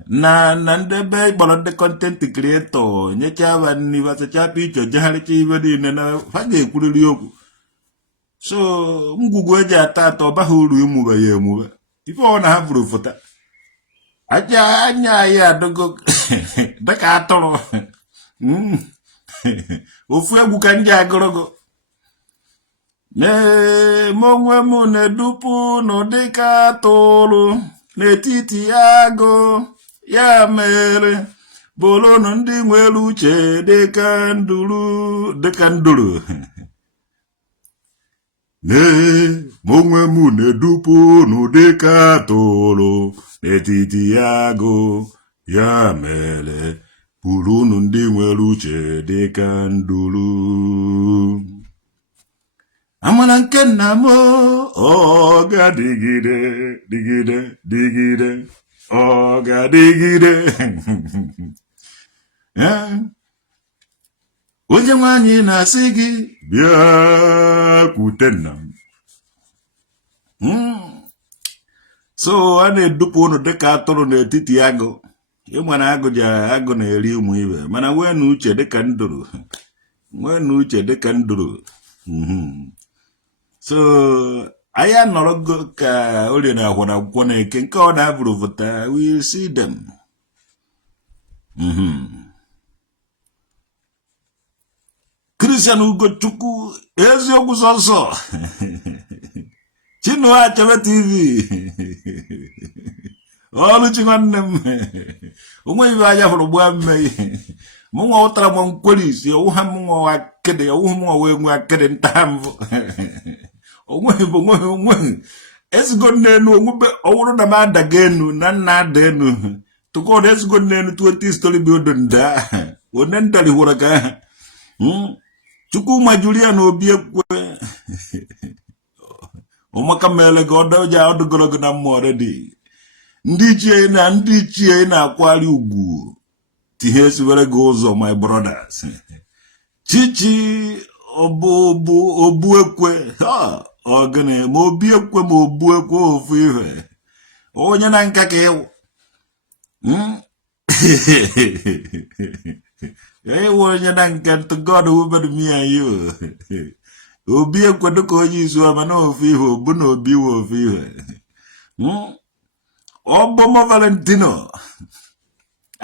na ndị ebe ịkpọrọ ndị content creator nyecha ba nni basacha picho jegharịcha ibe niile na ha ga-ekwuriri okwu so ngwugwu eji ata atọ ọbaghị uru ịmụbe ya emube ife ọ na ha bụrụ foto aja anya anyị adịgo dịka atụrụ ofu egwu ka ndị agụrụgo onwe m na-edupu n'ụdịka atụrụ n'etiti agụ ya mere bụrụnụ ndị nwere uche dịka nduru onwe m na-edupu n'ụdịka atụrụ n'etiti agụ ya mere bụrụnụ ndị nwere uche dịka nduru amara nke nna m ọ ga-adịgide dịgide ọ ga-adịgide onye nwanyị na-asị gị bịa kwute nna m so a na-edupụ ụnụ dịka atụrụ n'etiti agụ ịmana agụ na-eri ụmụ ibe mana nwee na uche dịka nduru so anyị anọrọgo ka orie na ahụ na akwụkwọ na-eke nke ọ na-abụrụ vụta we see them Christian Ugochukwu eziokwu sọsọ Chinua Achebe TV ọlụchi nwanne m onwe ibe anya hụrụ gbaa mmehie mụ nwa ụtara m nkwere isi ọwụ ha m nwa akịdị ọwụ m nwa wee nwe akịdị nta mbụ onweghị ezigbo nnenu onwebe ọwụrụ na m adaga enu na nna ada enu tụkọrọ ezigbo nnenu 20 story building nda onye ndali hụrụ ka ha Chukwuma Julian Obi ekwe ụmụaka mere gị ọdọja ọdụgologo na mmụọ dị ndị ichie na-akwari ugwu tihe esiwere gị ụzọ my brothers chichi obu ekwe ọgịnị ma obi ekwe ma obu ekwe ofu ihe onye na nka ka ịwụ ewu onye na nke to God who made me and you obi ekwe dịka onye izu ọma na ofu ihe obu na obi iwe ofu ihe ọbọmọ Valentino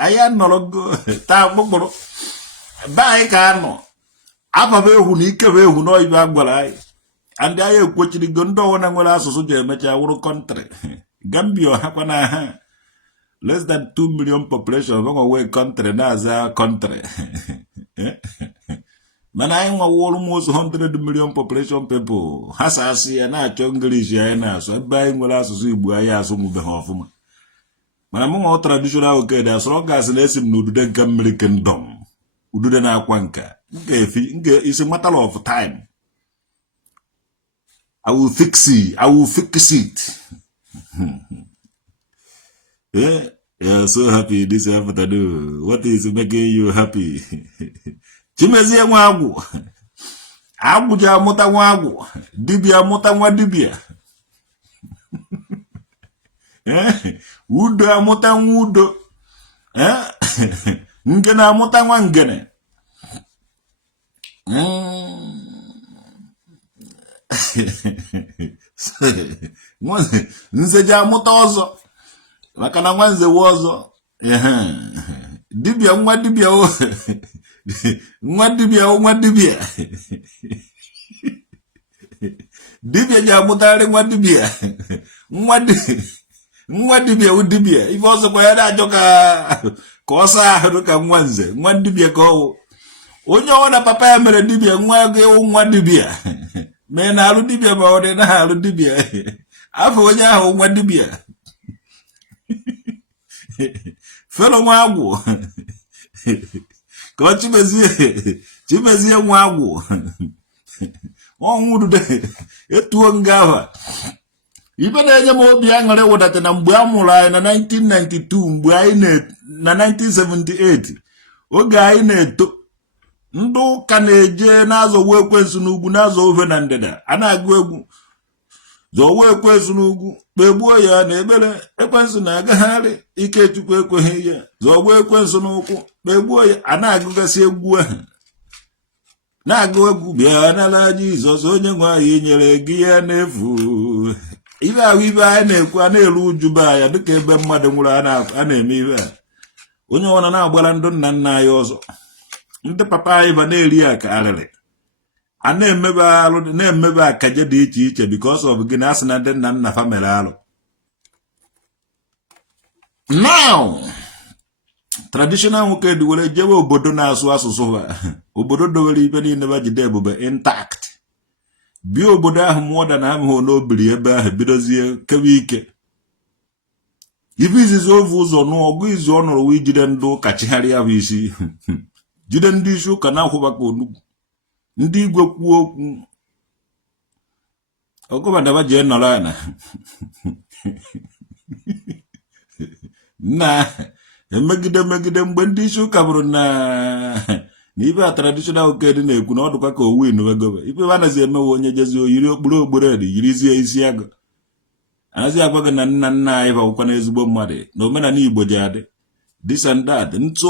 anyị anọrọgo taa kpụkpụrụ be anyị ka anọ ababa ehu na ikebe ehu n'oyibo agwara anyị ndị anyị ekwochirigo ndị ọwụna nwere asụsụ ji emecha wụrụ kọntrị Gambia hakwa na ha less than 2 million population gọnwa wee kọntrị na-aza kọntrị mana anyị nwawụrụ almost 100 million population people ha sasị ya na-achọ English anyị na-asụ ebe anyị nwere asụsụ Igbo anyị asụ nwube ha ọfụma mana mụ nwa traditional okede asụrụ ọ gasị na-esi m na udude nke mmiri kingdom udude na-akwa nka nke isi matter of time I will fix it yeah, so happy this afternoon. What is making you happy? Chimezie nwa agwụ agwụ ji amụta nwa agwụ dibịa amụta nwa dibịa udo amụta nwa udo ngene amụta nwa ngene nze ji amụta ọzọ maka na nwa nze we ọzọ dibịa nwa dibịa nwa dibịa dibịa ji amụtarị nwa dibịa nwa dibịa wụ dibịa ife ọzọkwa ya na-ajọ ka ọ saa ahụ ka nwa nze nwa dibịa ka ọwụ onye ọwụ na papa ya mere dibịa nwa gị wụ nwa dibịa mee na alụ dibịa ma ọ dị na alụ dibịa afọ onye ahụ nwa dibịa felo nwa agwụ ka ọ chimezie nwa agwụ ọnwụrude etuo nga ahụ ibe na-enye m obi aṅụrị wụdata na mgbe a mụrụ anyị na 1992 mgbe anyị na 1978 oge anyị na-eto ndị ụka na-eje na-azọwa ekwensu n'ugwu na-azọ ofe na ndịda a na-agụ egwu zọwa ekwensu n'ugwu kpegbuo ya na ekpere ekwensu na-agagharị Ikechukwu ekweghị ihe zọwa ekwensu n'ụkwụ kpegbuo ya a na-agụgasị egwu ahụ na-agụ egwu bịa n'ala Jizọs onye nwe anyị nyere gị ya n'efu ibe ahụ ibe anyị na-ekwu a na-eru uju be anya dịka ebe mmadụ nwụrụ a na-eme ibe a onye ọbụla na-agbara ndị nna nna anyị ọzọ ndị papa anyị ba na-eri aka arịrị a na-emebe alụ na-emebe akaje dị iche iche because of gị na asị na ndị nna nna fa mere alụ. Now traditional nwoke dị were jewe obodo na-asụ asụsụ ha obodo dowere ibe niile ba jide ebube intact bi obodo ahụ mụọ da na amụghị n'obiri ebe ahụ bidozie kewe ike ibe izizi ovu ụzọ n'ọgụ izu ọ nụrụ wee jide ndị ụka chigharịa bụ isi jide ndị isi ụka na-akwụbaka onugwu ndị igwe kwuo okwu ọgọbadaba jee nọrọ ana na emegide mgbe ndị isi ụka bụrụ na ibe a traditional oke dị na-ekwu na ọ dụkwa ka owu inuwegobe ibe anaghị emewe onye jezi oyiri okpuru ogbere yirizie isi agụ anaghị agwa gị na nna nna anyị bawụkwa na ezigbo mmadụ na omenala Igbo ji adị this and that ntụ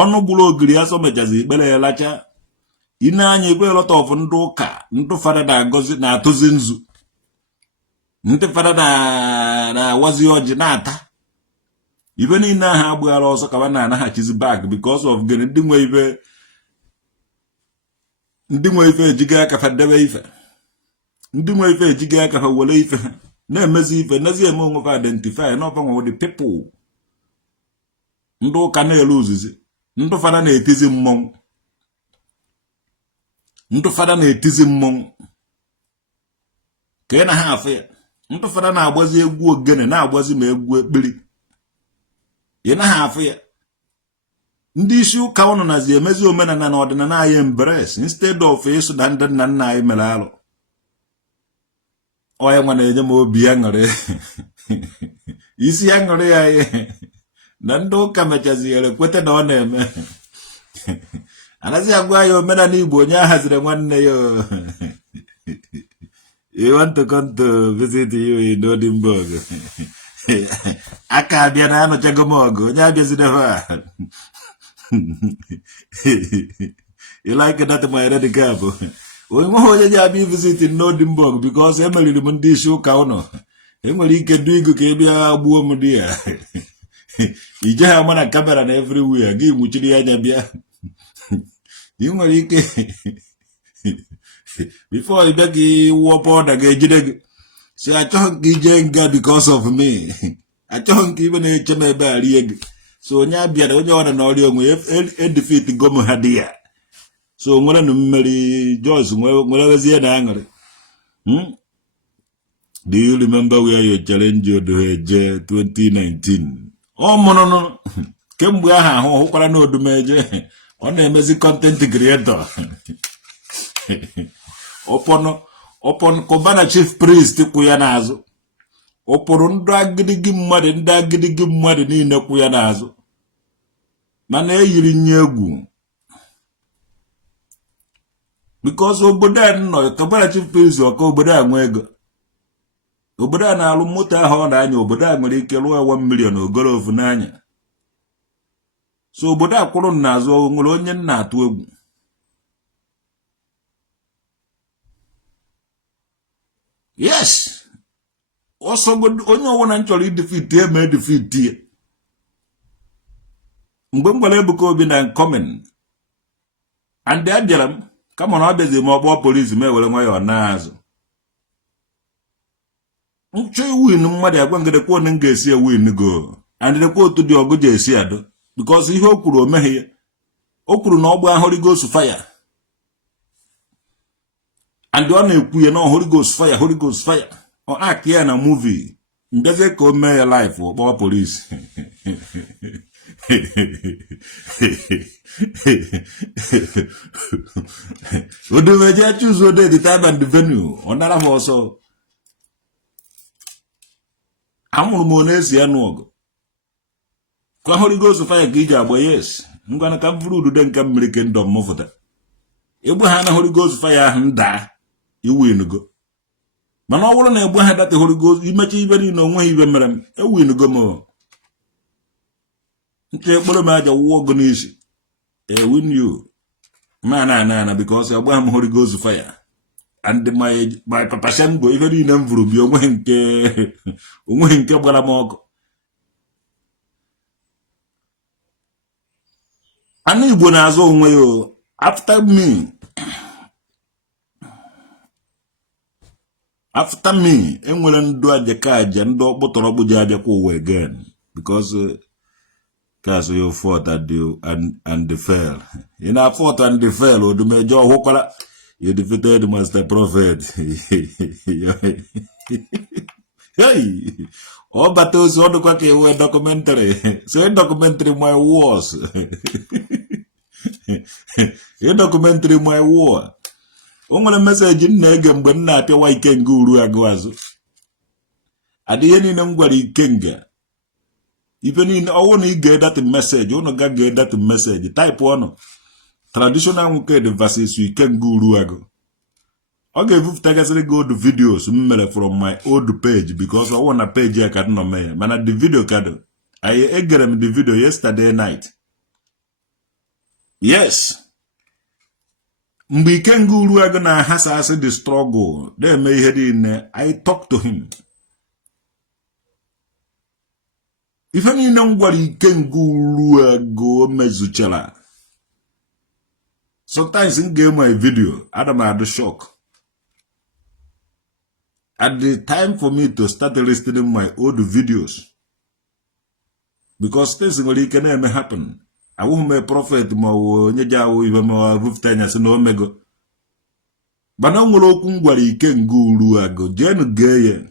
ọnụ gburu ogiri asọ mechazi ikpere ya lacha ine anya ikpe lọta ọfụ ndị ụka ndị fada na-agọzi na-atụzi nzu ndị fada na-awazi ọjị na-ata ibe niile ahụ agbụghara ọsọ ka na-anaghachizi back because of gịnị ndị nwe ife ejiga aka fa debe ife ndị nwe ife ejiga aka fa were ife na-emezi ife nezi eme onwe fa identify na ọfanwe the people ndị ụka na-elu ozizi ndị fada na-etizi mmọnwụ ka ị na ha afụ ya ndị fada na-agbazi egwu ogene na-agbazi ma egwu ekpiri ị na ha afụ ya ndị isi ụka ụnụ nazi emezi omenala na ọdịnala anyị embrace instead of ịsụ na ndị nna nna anyị mere alụ onye nwa na-enye m obi aṅụrị isi aṅụrị ya na ndị ụka mechaziere kweta na ọ na-eme anaghị agwa ya omenala Igbo onye a haziri nwanne ya you want to come to visit you in Ndigbo aka abịa na anọchago m ọgụ onye abịazidebe you like that my red cap onye nweghị onye ji abịa visit Ndigbo because emeriri m ndị isi ụka ụnọ enwere ike du igu ka ị bịa gbuo m di ya ije ha ama na kamera na everywhere gị nwuchiri ya anya bịa ị nwere ike before ị bịa ka ịwụọ pọda ga-ejide gị si achọghị ka ije nga because of me achọghị ka ibe na-eche m ebe a rie gị so onye abịara onye ọrịa na ọrịa onwe edefit gom ha dị ya so nwere na mmeri Joyce nwere wezie na aṅụrị. Do you remember where your challenge odoheje 2019 ọ mụrụ kemgbe ahụ hụkwara na odumeje ọ na-emezi content creator ọpọn kọbana chief priest kwụ ya n'azụ ụpụrụ ndị agidigi mmadụ niile kwụ ya n'azụ mana eyiri nye egwu because obodo a nọ kọbana chief priest ọka obodo a nwe ego obodo a na-alụ moto ahụ ọ na-anya obodo a nwere ike lụọ 1 million ogolo ofu n'anya so obodo a kwụrụ n'azụ nwere onye na-atụ egwu yes ọsọ onye ọwụna chọrọ idefiti eme edefiti mgbe m gwara Ebuka Obi na comment and abịara m kama na ọ bịazi ma ọ kpọọ polisi ma ewere nwa ya n'azụ nchọ win mmadụ agwa ngedekwa onye m ga-esi win go and dekwa otu dị ọgụ ji esi adụ because ihe o kwuru o meghị ya o kwuru na ọgba Holy Ghost fire and ọ na-ekwu ya na Holy Ghost fire ọ act ya na movie Ndeze ka o mee ya life kpọọ police. Odumeje choose ode the time and the venue. Onara m ọsọ. Amụrụ m onesi ya n'ọgụ. Kwa Holy Ghost fire ka iji agba yes. Ngwana ka m furu udude nke mmiri kingdom m fụta. Egbe ha na Holy Ghost fire ahụ nda iwinugo. Mana ọ bụrụ na egbe ha data Holy Ghost imechi ibe niile onwe ibe mere m ewinugo m. Nke ekporo m aja wụọ ọgụ n'isi. Win you. Man, because I want Holy Ghost fire. And my papa Shango, even in them for you went Baramog. I need one as own after me. After me, and will do at the card and do Botorobuja again. Because Cause you fought and you and the fell. In our fought and the fell, or the major Hokala, you defeated Master Prophet. Hey, all battles on the quacky were documentary. So in documentary my wars. In documentary my war. Only a message in Negam, but not a white king guru aguazo. At the end of Ngwari Kenga. Even in our get that message, you don't get that message. Type 1. Traditional the verses we can guru ago. Okay, if you go to videos from my old page because I want a page I can't know me. Man, at the video card. I egged the video yesterday night. Yes. We can guru ago na has the struggle. They may head in. I talk to him. If any nobody can go mezuchela. Sometimes in game my video, Adam had the shock. At the time for me to start listening my old videos. Because things can never happen. I won't be a prophet mo nyajawo even more 15 years no omega. But now nobody can go Jen Gay.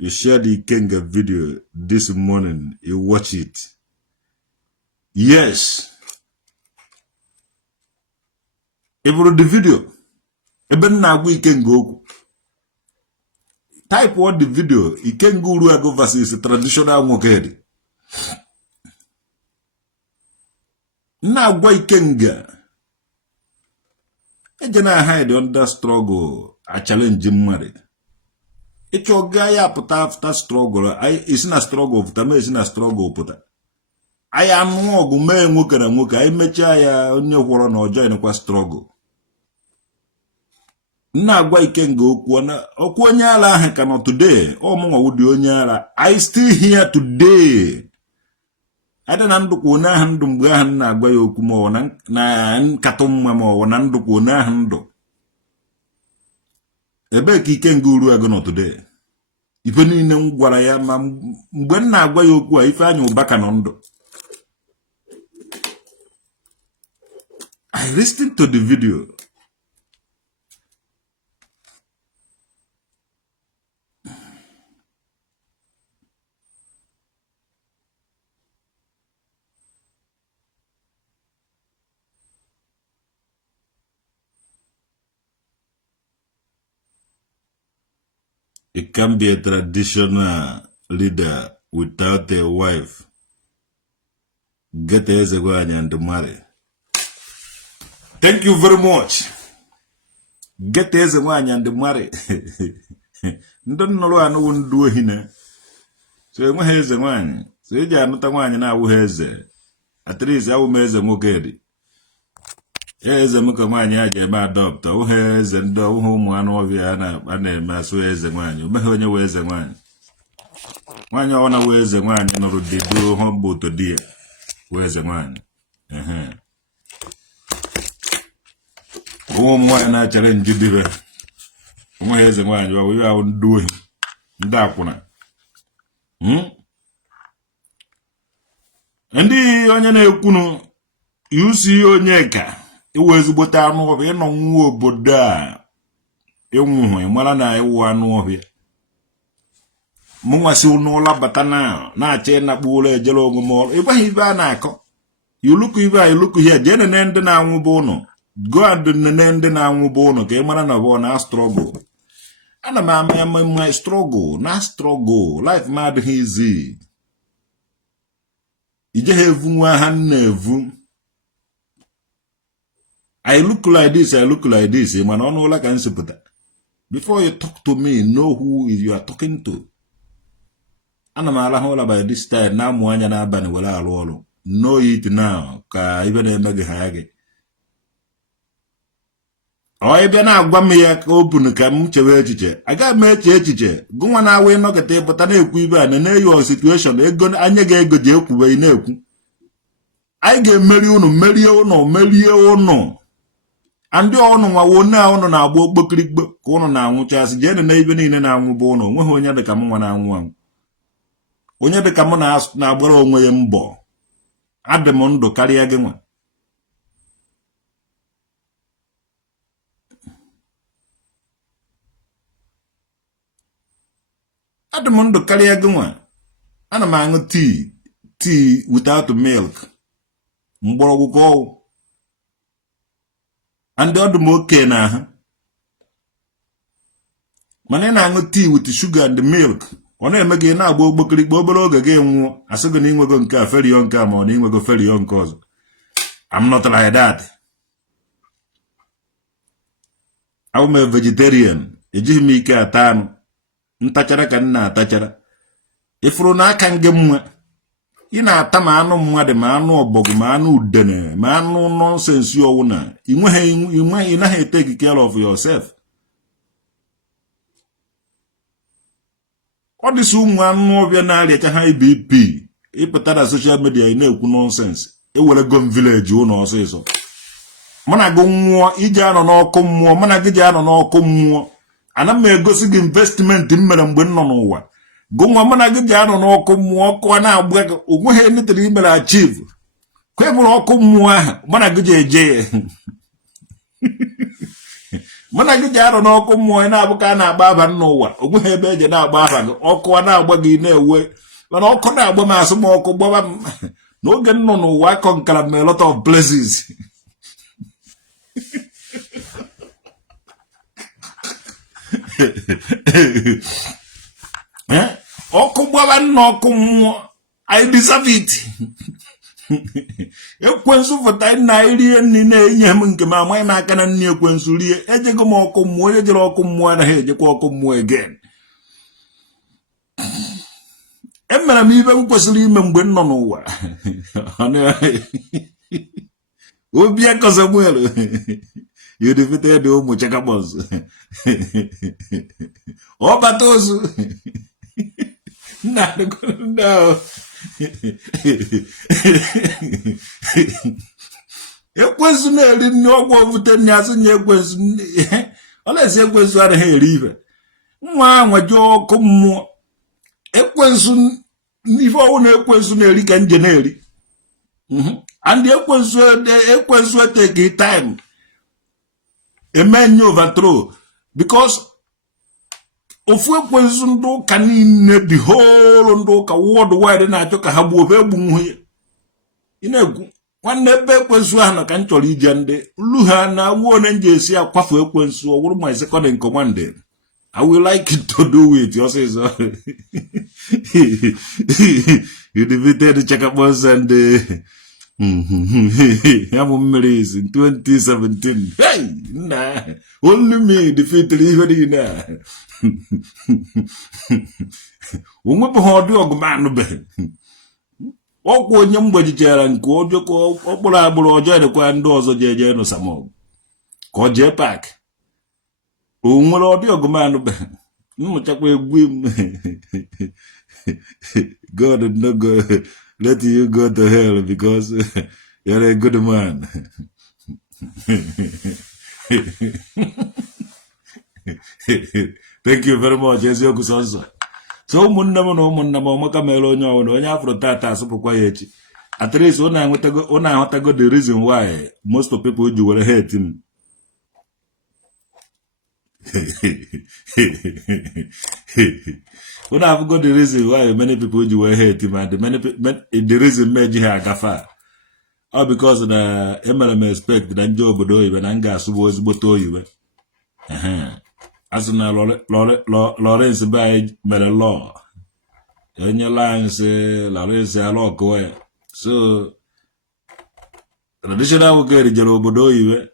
You shared the Kenga video this morning. You watch it. Yes. Even the video. Even now we can go. Type what the video. You can go Ruago versus traditional Mokedi. Now why Kenga? I cannot hide under struggle. I challenge him married. It's your guy up after struggle. It's not a struggle, but it's not a struggle. I am more man worker and worker. I met ya on your war or join a struggle. Now, why can go Okwanyala cannot today, or more would you nyala. I still here today. I don't know na handum gahana gwayo kumo na katum mamo nandu kuna hando. Ebe ki kenguru agono today. Ife niile m gwara ya ma mgbe m na-agwa ya okwu a ife anya ụbaka nọ ndụ. I listened to the video. It can be a traditional leader without a wife. Get as a one and marry. Thank you very much. Get as a one and marry. Don't know what I won't do here. So my hair's a one. So you are not a one now who has at least I will make a mokedi. Here's a mukamania, my doctor, who has and do home one of you and my swears a one. You may have your ways a one. When you want to wear the one, you know, they do humble to dear. Where's the one? Oh, my natural and Judy. Where's the one you are doing? That one. And the onion kuno, you see your neck. It was but I'm over here no more, but you and I one over here. Mungwasi unola batana na chena bule jelo ngomol. Iba na-akọ. You look here, you look here. Jene nende na anwubono. Go and nende na anwubono. Ke mara na bo na struggle. Ana my struggle. Na struggle. Life mad easy. Ije hevu nwa hanevu. I look like this, I look like this. Man, I know like I answer that. Before you talk to me, know who you are talking to. Ana mala hola by this time. Na mwanya na abani wala alwalo. Know it now. Ka ibe na emege hayage. O ibe na agwa m ya ka open ka m chewe echiche. Aga m echiche. Gụnwa na awe nọkete pụta na ekwu ibe a na your situation. Ego anya ga ego je ekwube na ekwu. Anyị ga-emeri unu, merie unu. Ndị ọnụ nwa wona unu na-agba okpokirikpo ka unu na-anwụchasị. Jee na ibe niile na-anwụ bụ unu. Onweghị onye dị ka m nwa na-anwụ anwụ. Onye dị ka m na-agbara onwe ya mbọ. Adị m ndụ karịa gị nwa. Adị m ndụ karịa gị nwa. Ana m aṅụ tea without milk. Mgbọrọgwụ ka ọwụ. Ndị ọdụ m oke na ahụ. Mana ị na-aṅụ tea with sugar and milk. Ọ na-eme gị na-agba ogbokirikpo obere oge gị nwụọ. Asị gị na inwego nke a ferio nke a ma ọ na inwego ferio nke ọzọ. I'm not like that. I'm a vegetarian. Ejighị m ike ata anụ. Ntachara ka m na-atachara. Ifuru n'aka gị mma. Ị na-ata ma anụ mmadụ ma anụ ọbọgwụ ma anụ udene ma anụ nonsense ọwụ na ị naghị take care of yourself. Ọ dịsị ụmụ anụ ọbịa na-arịacha ha BP ịpụta na social media ị na-ekwu nonsense. Ewerego m village ụlọ ọsịsọ. Mana gị nwụọ ije anọ n'ọkụ mmụọ mana gị ji anọ n'ọkụ mmụọ. Ana m egosi gị investment m mere mgbe m nọ n'ụwa. Gụnwa mana gị ji anọ n'ọkụ mmụọ ọkụ a na-agba gị onweghị enetere imere achieve. Kwebụrụ ọkụ mmụọ ahụ mana gị ji eje ya. Mana gị ji anọ n'ọkụ mmụọ ị na-abụ ka a na-agba aba n'ụwa. Onweghị ebe eje na-agba aba gị ọkụ a na-agba gị na-ewe. Mana ọkụ na-agba m asụ m ọkụ gbaba m. N'oge m nọ n'ụwa akọ nkara m a lot of places. Ọkụ gbaba nna ọkụ mmụọ. I deserve it. Ekwensu fụta na irie nri na-enye m nke m amaghị m aka na nri ekwensu rie. Ejego m ọkụ mmụọ. Onye jere ọkụ mmụọ anaghị ejekwa ọkụ mmụọ again. Emere m ibe m kwesịrị ime mgbe m nọ n'ụwa. Obi aka Samuel. You defeated the ụmụ chakabos. Ọ bata ozu. No. Ekwensu na-eri nri ọgwụ ovute nri asị nye ekwensu. Ọ na-esi ekwensu anaghị eri ibe. Nwa ahụ je ọkụ mmụọ. Ekwensu ife ọwụ na ekwensu na-eri ka nje na-eri. And ekwensu take time. Eme overthrow. Because ofu ekwensu ndị ụka niile the whole ndị ụka worldwide na-achọ ka ha gbuo ofe egbu nwunye. Ị na-ekwu nwanne ebe ekwensu ahụ na ka m chọrọ ije ndị lu ha na wuo na nje esi akwafu ekwensu ọ wụrụ my second in command. I will like it to do it. Also, you defeated the Chakabos and memories in 2017. Hey, nah, only me defeated even in there. Umwepo hodi ogumanu be. Okwo onye mgbejijara nke ojo ko okporo agburu ojo de kwa ndị ọzọ jeje no samo. Ko je park. Onwere odi ogumanu be. Mmuchakwa egwu m. God did not go let you go to hell because you're a good man. Thank you very much. So ụmụnne m na ụmụnna m ọmaka mere onye ọwụna onye afro tata asụpụkwa ya echi. At least ọ na-aghọtago the reason why most of people ji were hate him. When I've got the reason why many people do hate him, and the reason made you have gafa. All because na MLM expect that job do even anga was boto you. As na Lawrence by law. In your lines, Lawrence a law go. So traditional will get the obodo you.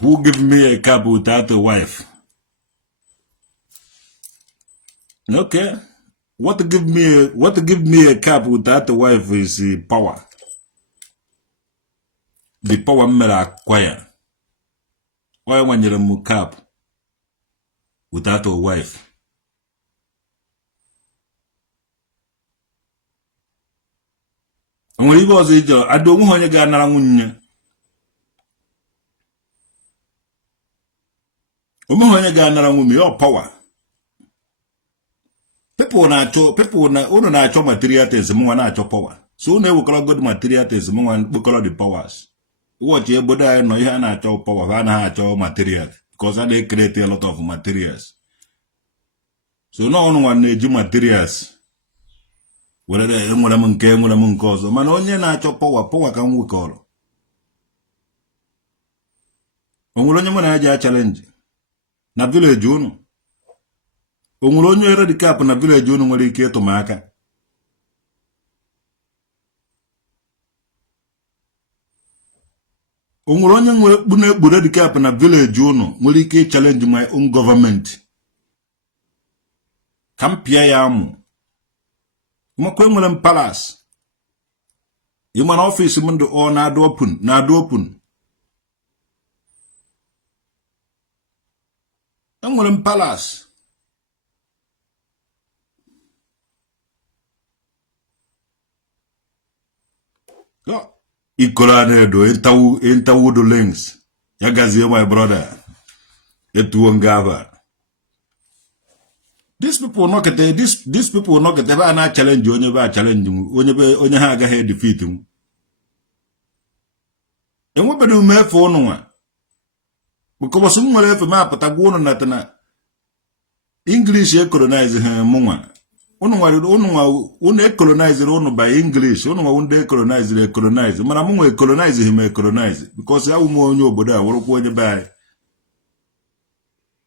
Who give me a cap without a wife? Okay. What to give me a cap without a wife is power. The power me acquire. Why when you're a cap without a wife? And when he was I don't want to get another. Your power. People na material things, more na power. So ne we call good material things, more we call the powers. What you boda no you na power, na material because they create a lot of materials. So no one need materials. Whether they mun cause man onye na power can we call. Onye na challenge. Na village unu. Onwere onye ere di cap na village unu nwere ike ịtụmaka. Onwere onye nwere di cap na village unu nwere ike challenge my own government. Kampia ya amu. Mwakwe nwere palace. Yuma na office mundu o na do open. Enwere palace. Ikoranedo entawudo links. Yagazie my brother. Etuongava. These people not get these people not get na challenge onye ba challenge onye ha agaghị defeat mu. Enwebere umefe unu nwa. Because some nwere efe ma apụtagwa unu na English colonize ha munwa. Unu colonize unu by English. Unu nwa colonize. Mana munwa colonize him colonize. Because ya umu onye obodo a worokwa onye bai.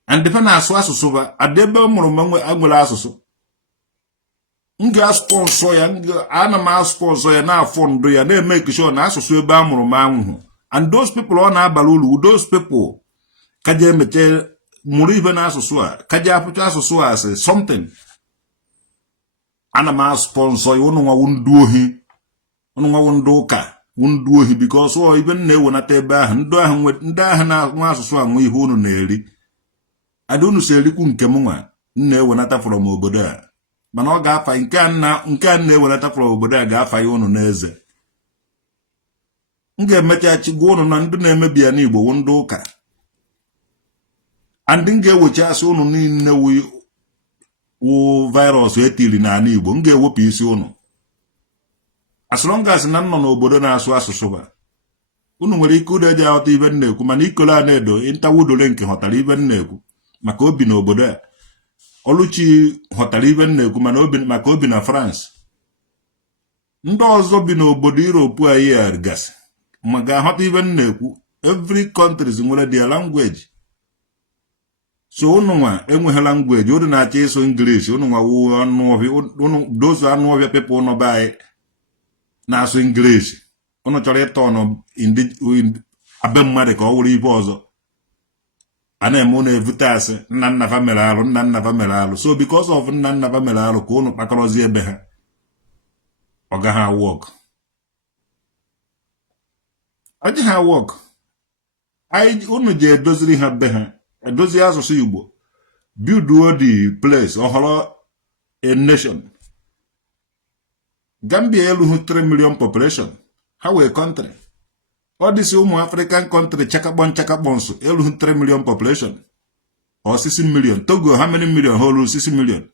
And depend na asụsụ ba adebe mụrụ manwe agwela asụsụ. Nga sponsor ya ana ma sponsor ya na fund ya na make sure na asụsụ ebe amụrụ ma anwụ. And those people on abalulu, those people kaje meche mụrụ ibe na asụsụ a kaje apụcha asụsụ a say something. Ana ma sponsor ya unu nwa wundu ụka wundu ohi because o even na ewonata ebe ahụ ndị ahụ na nwa asụsụ anwụ ihe unu na-eri. Adunu serikwu nke mụnwa nna ewenata from obodo a mana ọ ga-afa nke a na ewenata from obodo a ga-afa ya unu n'eze. M ga-emecha chigwa unu na ndị na-emebi ya n'Igbo ndị ụka and m ga-ewecha asị unu niile wu virus etiri na ala Igbo m ga-ewepụ isi unu as long as na nọ n'obodo na-asụ asụsụ ba unu nwere ike ụda eji aghọta ibe nna ekwu mana ikolo a na-edo intawudole nke ghọtara ibe nna ekwu maka obi na obodo a Oluchi ghọtara ibe nna ekwu mana maka obi na France. Ndị ọzọ bi n'obodo Europe a here gasị ma ga-aghọta ibe nna ekwu. Every countries nwere their language. So unu nwa enweghị language unu na-achọ ịsụ English unu nwa wu anụ ọhịa those anụ ọhịa people nọ by na-asụ English unu chọrọ ịtọ ọnụ abe mmadụ ka ọ wụrụ ibe ọzọ. Ana eme unu evute asị nna nnafa mere alụ so because of nna nnafa mere alụ ka unu kpakọrọzi ebe ha ọ gaghị work. Ọ ji ha work. Unu ji edoziri ha be ha edozi asụsụ Igbo build the place ọhọrọ a nation. Gambia elughị 3 million population ha wee country. All this African country chakabonso elughị 3 million population or 6 million. Togo how many million? Whole 6 million.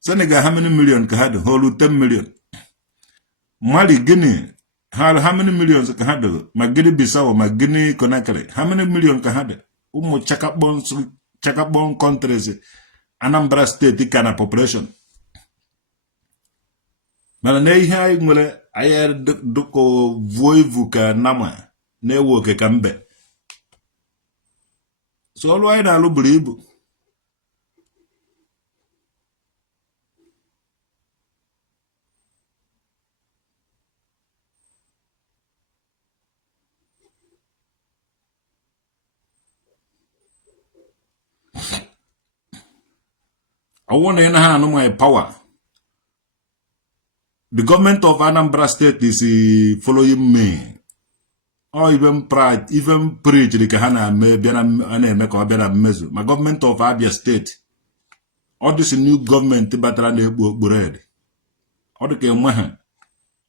Senegal, how many million ka ha dị? Holu 10 million. Mali, Guinea, how many millions ka ha dị? Ma Guinea Bissau, ma Guinea Conakry, how many million ka ha dị? Ụmụ chakakpon countries, Anambra State ka na population. Mana na ihe anyị nwere anyị dụko voivu ka nama na-ewe oke ka mbe. So ọrụ anyị na-alụ buru ibu. I want to know my power. The government of Anambra State is following me. Or even pride, even preach the Kahana mezu. My government of Abia State. All this new government battery bread. All the Kemahan.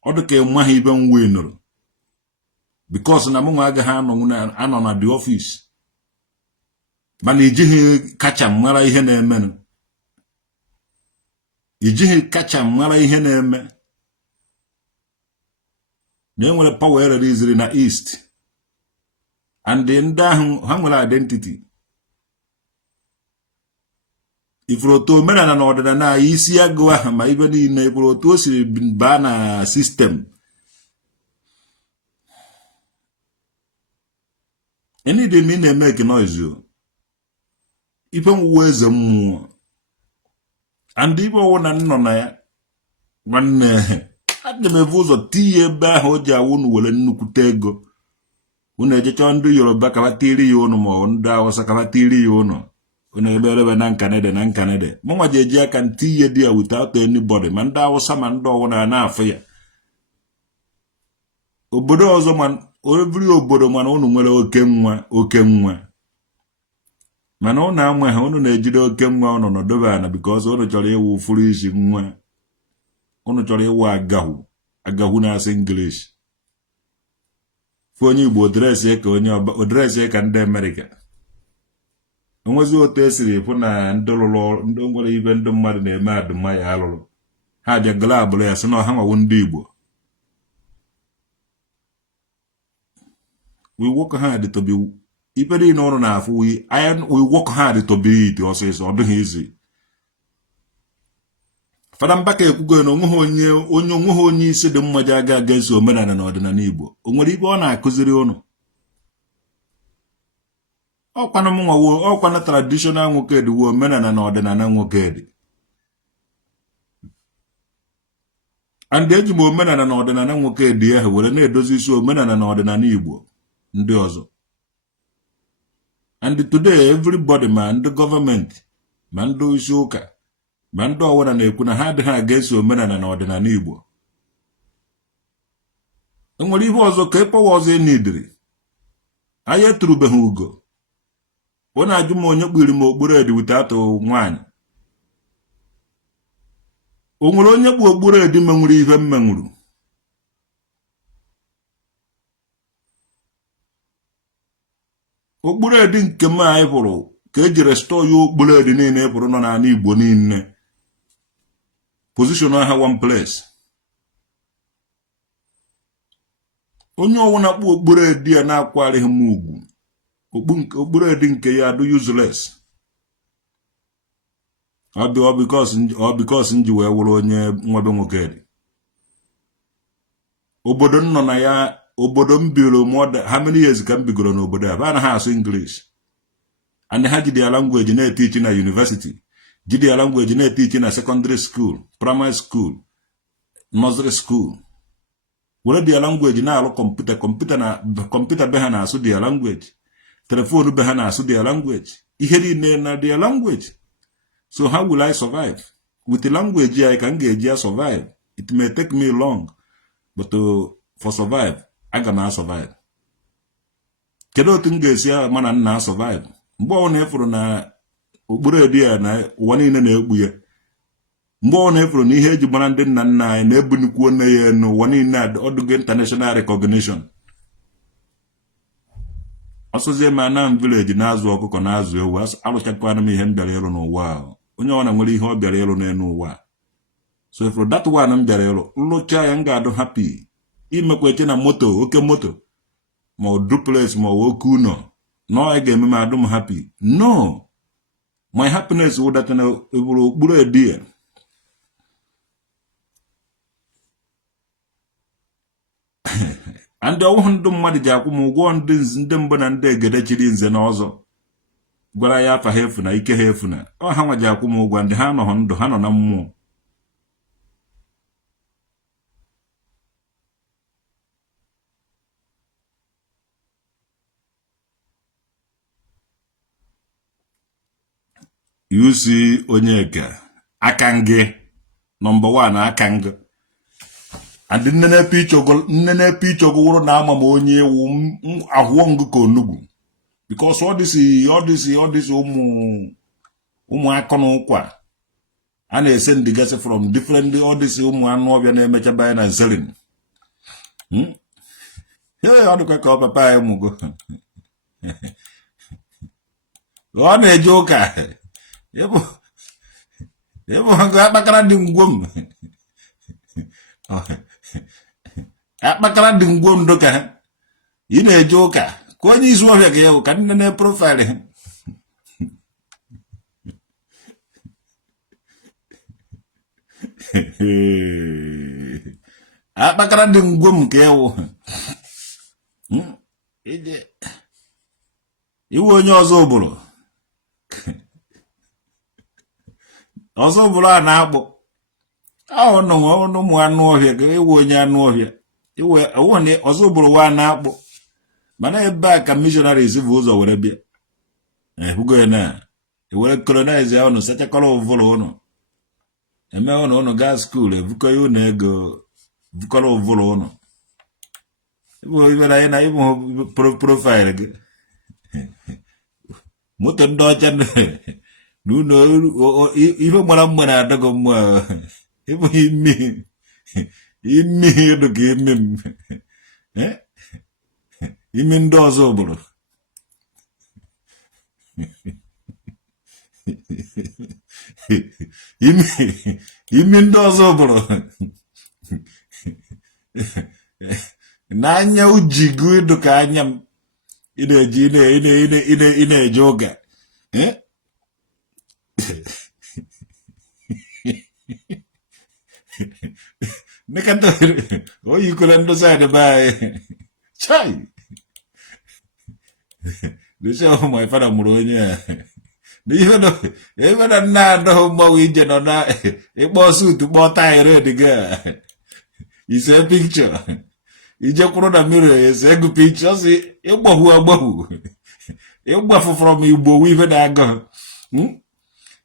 All the Kemahan even win. Because Namunagahan on at the office. Maniji catch a mara ihene men. Ijihi kacha mara ihe na-eme. Na-enwere power eriziri na east. And ndị ahụ ha nwere identity. Ifuru otu omenala na ọdịnala isi agụ ahụ ma ibe niile ifuru otu o siri baa na system. Anything me na-make noise yo. Ife mwuwe eze mmụọ. And even one nọ na ya nwanne adị m evu ụzọ tinye ebe ahụ o ji awụ unu were nnukwute ego unu ejecha ndị Yoruba ka batiri ya unu ma ndị Hausa ka batiri ya unu eberebe na nkanede mụnwa ji eji aka ntinye dị ya without anybody ma ndị Hausa ma ndị ọwụna na-afụ ya obodo ọzọ ma every obodo mana unu nwere oke nwa mana unu amwe ha unu na-ejide oke nwa unu n'odobe ana because unu chọrọ iwu furu isi nwa unu chọrọ iwu agahu na-asị English fu onye Igbo odresi ka ndị America onwezi otu esiri fụ na ndị lụrụ ndị nwere ibe ndị mmadụ na-eme adụma ya alụrụ ha bịa glabụrụ ya sị na ha nwawo ndị Igbo. We work hard to be even in order na we work hard to be it also ọdụghị izi fada mbaka ekwugo na onweghị onye isi dị mma ji aga against omenala na ọdịnala Igbo o nwere ibe ọ na-akụziri ụnụ ọkwana m nwawo ọkwana traditional nwoke dị wo omenala na ọdịnala nwoke dị and eji m omenala na ọdịnala nwoke dị ahụ were na-edozi isi omenala na ọdịnala Igbo ndị ọzọ. And today, everybody, man, the government, man, do shoka, man, do what and ekuna had against your men and order and Igbo. And what he was okay, was a needry. I had through Behugo. When I do more, you will remove bread without wine. Only bread in memory, even memory. Okpuru edi nke m anyị pụrụ ka eji restore ya okpuru edi niile pụrụ nọ na Igbo niile position ha one place onye ọwụ na kpụ okpuru edi ya na-akwarighị m ugwu okpuru edi nke ya do useless ọ because nji wee wụrụ onye nwabe nwoke dị obodo nọ na ya obodo mbiro more than how many years can be grown n'obodo a na ha asụ English and ha ji their language na-teach na university ji their language na-teach na secondary school primary school nursery school were their language na-alụ computer be ha na-asụ their language telephone be ha na-asụ their language ihe niile na their language. So how will I survive with the language I can get survive? It may take me long but for survive aga na survive. Kedu otu m ga-esi mana na survive mgbe ọ na-efuru na okpuru edi ya na ụwa niile na-egbu ya mgbe ọ na-efuru na ihe eji gbara ndị nna nna anyị na-ebunikwu nne ya n'ụwa niile ọdụgo international recognition ọsọzie ma na village na-azụ ọkụkọ na-azụ ewu alụchakwana m ihe m bịara ịrụ n'ụwa ahụ onye ọ na nwere ihe ọ bịara ịlụ n'elu ụwa. So if that one m bịara ịlụ nlụcha ya m ga-adụ happy imekweche na moto oke moto ma ọ duplex ma ọ oke ụlọ na ọ ga-eme m adụ m happy. No, my happiness would that na eburu okpuru edie. And ọwụhụ ndụ mmadụ ji akwụ m ụgwọ ndị mbụ na ndị egede chiri nze na ọzọ gwara ya afa ha efu na ike ha efu na ọ ha nwa ji akwụ m ụgwọ ndị ha nọ ndụ ha nọ na mmụọ. You see Onyeka Akange number 1 Akange. And nnene picho go na ama onye ewu ahwongu ko nugu. Because all this umu akono kwa. And they send the gas from different all this umu anu obia na emecha buying and selling. Yeah, adu ka papa emu go. Go na joka. Yebo akpakara dị ngwom. Akpakara dị ngwom ndo ka ị na-eje ụka ka onye izu ọhịa ga ewu ka nne na profile ha. Akpakara dị ngwom ka ewu. Iwu onye ọzọ ụbụrụ. Ọzọ bụrụ a na-akpụ ahụ nọ ụmụ anụ ọhịa ga ewu onye anụ ọhịa iwe ọzọ bụrụ wa na-akpụ mana ebe a ka missionaries bụ ụzọ were bịa ebugo ya na ewere colonize ya ụnụ sachakọrọ ụvụrụ ụnụ eme ụnụ gaa skuul ebukọ ya ụnụ ego bukọrọ ụvụrụ ụnụ ịbụ ibere anyị na ịbụ profile gị moto ndị ọcha n'ụlọ ihe gbara mgbe na-adọgọ mma ịbụ ime edo ka eme m ime ndị ọzọ obodo ime ndị ọzọ obodo n'anya ujigo edo ka anya m ị na-eje ụga Nekata oyi kula ndo side by chai. This is my father muronya. Even na do mo ije no na e bo suit bo tie red ga. Is a picture. Ije kwuru na mirror is a good picture si e gbahu agbahu. E gbafu from Igbo we even aga.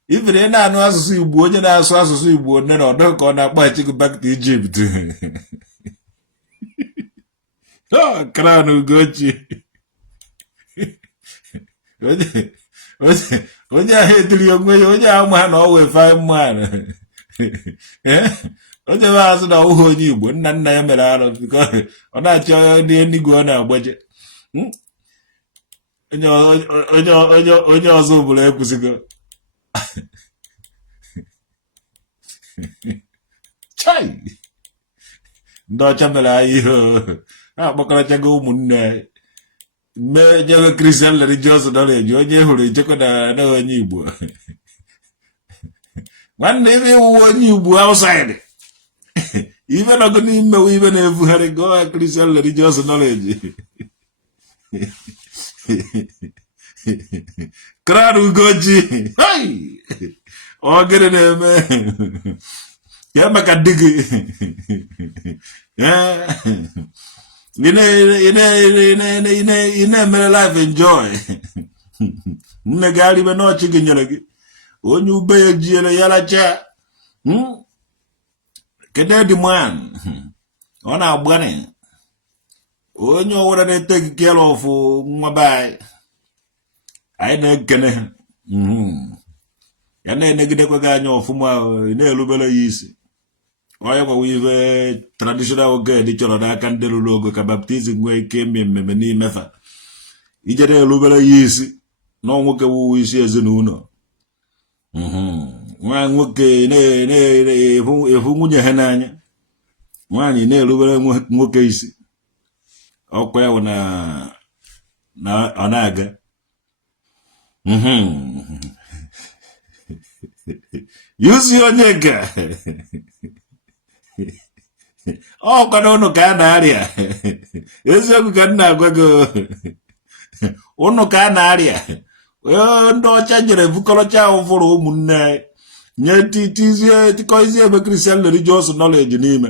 Even na anụ asụsụ Igbo onye na-asụ asụsụ Igbo nne na ọdọ ka ọ na-akpa chiku back to Egypt. Crown Ugochi. Onye ahụ etiri onwe ya onye ahụ ma na ọ wee fine man. Onye bụ azụ na ọhụụ onye Igbo nna ya mere arụ because ọ na-achọ ndị Enugwu ọ na-agbaje. Onye ọzọ bụrụ ekwusigo. Chai ndị ọcha mere anyị ihe akpọkọrọchago ụmụnne mee jewe Christian religious knowledge onye hụrụ echekwa na onye Igbo nwanne ebe iwu onye Igbo outside ibe nọgo n'imewe ibe na-evugharị go Christian religious knowledge Crown Ugochi ọ gịnị na-eme ya maka di gị ị na-emere life enjoy nne gị arịbe n'ọchị gị nyere gị onye ube ya jiere ya racha kedu dị man ọ na-agbani onye ọwara na-ete gị care of nwa be anyị na-ekene ha ya na-enegidekwa gị anya ọfụma na-erubere ya isi onye gwawa ibe traditional oge dị chọrọ n'aka ndị lụrụ ogo ka baptizim nwee ike ime mmemme n'imefa ijere erubere ya isi na nwoke wuwe isi ezinụlọ nwa nwoke na-efu nwunye ha n'anya nwaanyị na-erubere nwoke isi ọkwa ya na ọ na-aga yuzi onye ga ọkwa na ụnụ ka a na-arịa eziokwu ka m na-agwa gị ụnụ ka a na-arịa ndị ọcha jere bukọrọcha ụfụrụ ụmụnne nye tikọizie ebe Christian religious knowledge n'ime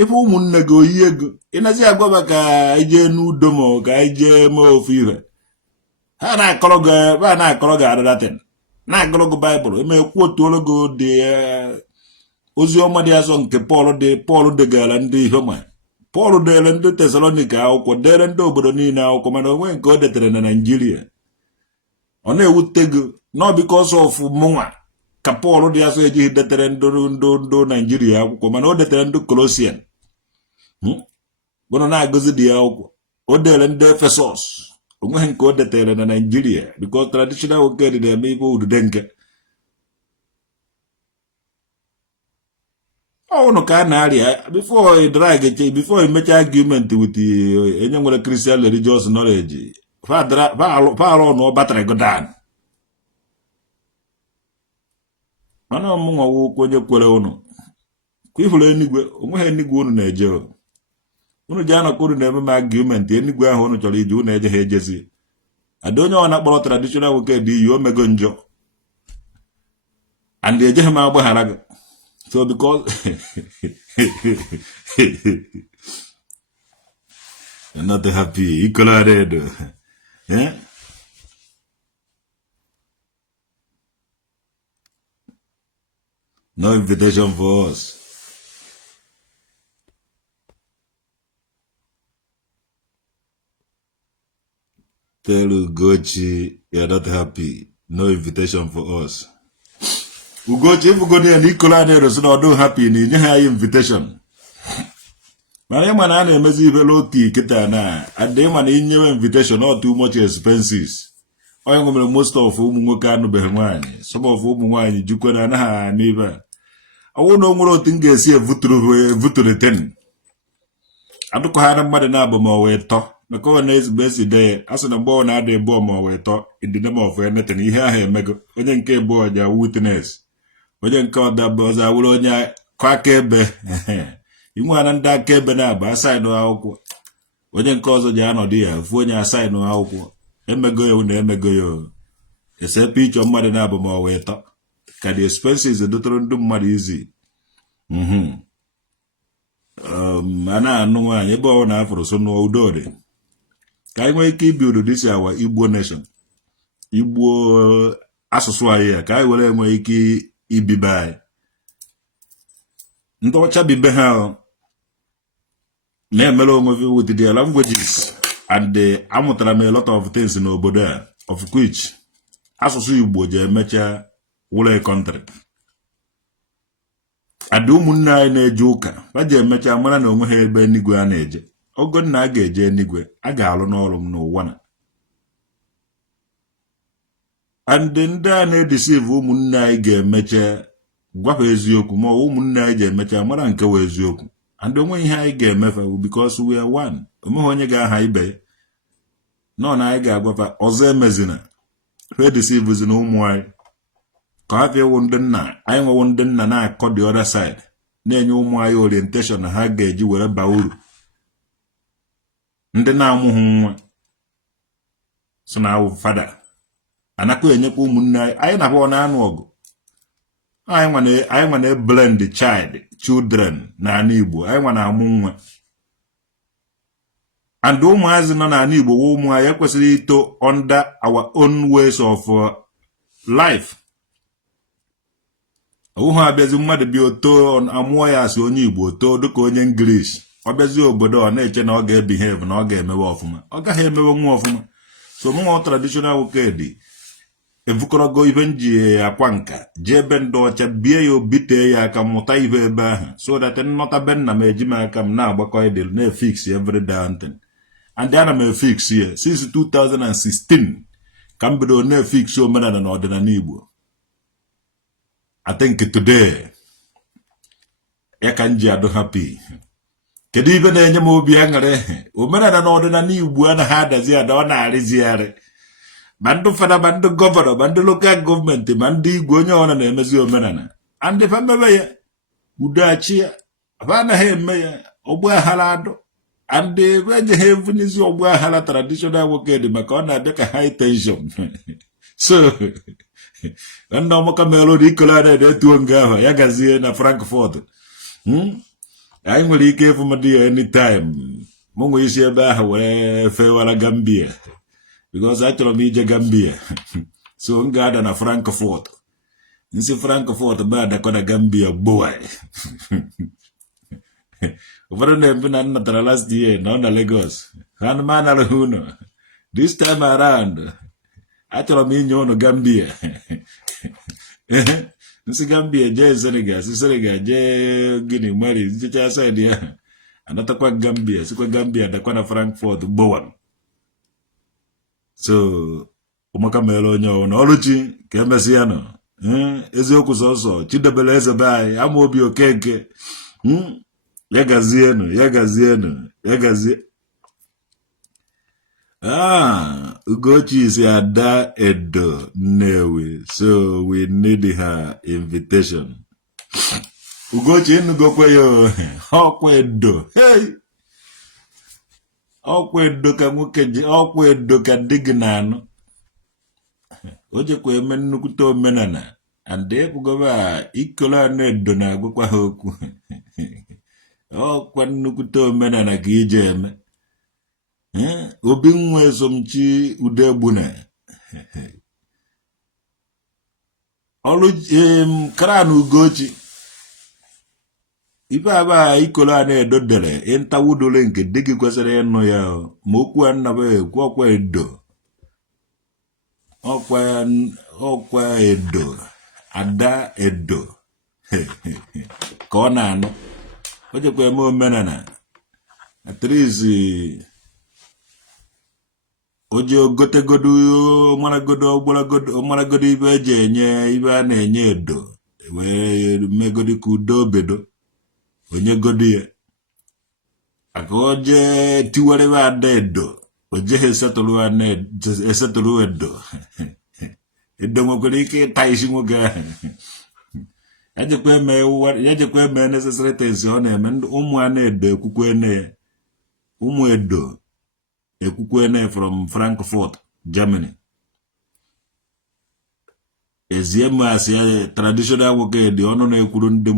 ife ụmụnne gị oyi ego ịnazi agwaba ka anyị jee n'udo ma ka anyị jee mee ofu ihe ha na-akọrọ gị adadatin na-agụrụ gị baịbụl emekwu otuolo gị dị ozi ọma dị asọ nke Pọl degara ndị ihoma Pọl dere ndị Tesalonika akwụkwọ dere ndị obodo niile akwụkwọ mana onwe nke o detere na Naijiria ọ na-ewute gị nọ because of mụnwa ka Pọl dị asọ ejighị detere ndị Naijiria akwụkwọ mana o detere ndị Kolosian bụrụ na-agụzi dị ya akwụkwọ o dere ndị Efesọs onweghị nke o detere na Naijiria because traditional nwoke dị na-eme ibe udude nke ọnụ ka a na-arịa before imecha argument with enye nwere Christian religious knowledge faalụ ọnụ batara godan mana ọmụnwa wụkwu onye kwere ụnụ ka ifuru enigwe onweghị enigwe ụnụ na-eje ụnụ ji anọkọ ụnụ na-eme m argument enigwe ahụ ụnụ chọrọ ije ụnụ eje ha ejezi ada onye ọ na-akpọrọ traditional nwoke dị iyi o mego njọ and ejeghị m agbaghara gị so because you're not happy Colorado yeah no invitation for us tell Ugochi you're not happy no invitation for us Ugochi ifugodi ya na Ikolaniero si na ọdụ happy na inye ha invitation mana ịma na a na-emezi ife loti kịta na adị ịma na inyewe invitation not too much expenses onye nwere most of ụmụ nwoke anụbeghị nwaanyị some of ụmụ nwaanyị jikwa na anaghị n'ibe ọwụ na o nwere otu m ga-esi evuturu ten adụkọ ha na mmadụ na-abụ ma ọ wee tọ maka ọ na-ezigbo esi dee a sị na mgbe ọ na-ada ebe ma ọ wee tọ in the name of anything ihe ahụ emego onye nke ebe ọja witness onye nke ọzọ awụrụ onye kọ aka ebe inwe na ndị aka ebe na-aba asaịnụ akwụkwọ onye nke ọzọ ji anọdụ ya fụ onye asaịnụ akwụkwọ emego ya na emego ya esepe ịchọ mmadụ na-abụ ma ọ wee tọ ka the expenses edotoro ndị mmadụ izi a na-anụ nwaanyị ebe ọ na-afụrụ so n'udo dị ka anyị nwee ike ibi ụdị si awa Igbo nation Igbo asụsụ anyị ya ka anyị were nwee ike ibibe anyị ndị ọcha bibe ha na-emere onwe with their languages and amụtara m a lot of things n'obodo a of which asụsụ Igbo ji emecha wụrụ country adị ụmụnne anyị na-eje ụka ha ji emecha mara na onwe ha ebe enigwe a na-eje ogo nna a ga-eje enigwe a ga-alụ n'ọrụ m n'ụwa na and ndị a na-edisive ụmụnne anyị ga-emecha gwapa eziokwu ma ụmụnne anyị ji emecha mara nke wee eziokwu and onwe ihe anyị ga-emefe because we are one onweghị onye ga-aha ibe nọ na anyị ga-agwapa ọzọ emezina redisive na ụmụ anyị ka ha fịa ndị nna anyị nwewo ndị nna na-akọ the other side na-enye ụmụ anyị orientation na ha ga-eji were baa uru ndị na-amụghị nwa so na awụ fada anakwa enyekwa ụmụnne anyị na-abụọ na-anụ ọgụ anyị nwa na-blend children na ana Igbo anyị nwa na-amụ nwa and ụmụazị nọ n'ala Igbo wa ụmụ anyị ekwesịrị ito under our own ways of life ọwụhụ abịazi mmadụ bịa oto amụọ ya asị onye Igbo too dịka onye English ọ bịazi obodo ọ na-eche na ọ ga-ebehave na ọ ga-emewe ọfụma ọ gaghị emewe nwa ọfụma so mụnwa traditional nwoke dị evukọrọgo ibe nji akwa nka jee ebe ndị ọcha bie ya obitee ya aka mụta ihe ebe ahụ so that nnọta be nna m eji m aka m na-agbakọ idel na-efix every damn thing and ana m efix ya since 2016 ka m bido na-efix omenala na ọdịnala Igbo I think today ya ka nji ado happy kedu ibe na-enye m obi aṅụrị omenala na ọdịnala Igbo anaghị adazi ada ọ na-arịzigharị ma ndị fada ma ndị gọvanọ ma ndị lokal gọọmenti ma ndị Igbo onye ọbụla na-emezi omenala andị fa mebe ya udoachi ya fa anaghị eme ya ọgbọ aghara adụ andị enyeghị evunizi ọgbọ aghara traditional nwoke dị maka ọ na-abịa ka high tension so nna ọmaka mere ikolo a na-edetuo nga ahụ ya gazie na Frankfurt anyị nwere ike ịfụ mmadụ ya anytime mụ nwee isi ebe ahụ were fewara Gambia because achọrọ m ije Gambia so m ga-ada na Frankfurt nsi Frankfurt ba adakọ na Gambia gbowa ụfọdụ na-ebu na nnatara last year na ọ na Lagos ha ma anarụghị ụnọ this time around achọrọ m inye ụnụ Gambia nsi Gambia jee Senegal si Senegal jee Guinea Mali njecha side ya anatakwa Gambia sikwa Gambia dakwa na Frankfurt gbowa so ụmụaka mere onye ọwụna ọlụchi ka emesi ya nọ eziokwu sọsọ Chidebere eze be anyị ama obi okeke ya gazienụ ya gazienụ ya gazie Ugochi is Ada Edo Nnewi, so we need her invitation. Ugochi inugokwe yo ọkwa Edo hey ọkwa Edo ka nwoke ji ọkwa Edo ka dị gị na-anụ o jekwa eme nnukwute omenala and ekwugoba ikolo a na-edo na-agwakwa ha okwu ọkwa nnukwute omenala ka ije eme obi nwa esomchi udegbuna ọrụ kara na Ugochi ibe aba ikolo a na-edodere ịntawudole nke dị gị kwesịrị ịnụ ya ma okwu a nnaba ekwu ọkwa Edo ọkwa Edo Ada Edo ka ọ na-anụ o jekwa eme omenala at least oje ogotegodo maragodo ibe eji enye ibe a na-enye Edo wee megodi ka udo obedo onye godi ya aka oje tiwere Ada Edo oje esetụrụ Edo Edo nwekwara ike ịta isi nwoke ahụ ya jekwa eme necessary things ọ na-eme ụmụ a na-edo ekwukwene ya ụmụ Edo ekwukwene from Frankfurt Germany ezie masị ya traditional nwoke dị ọnụ na-ekwuru ndị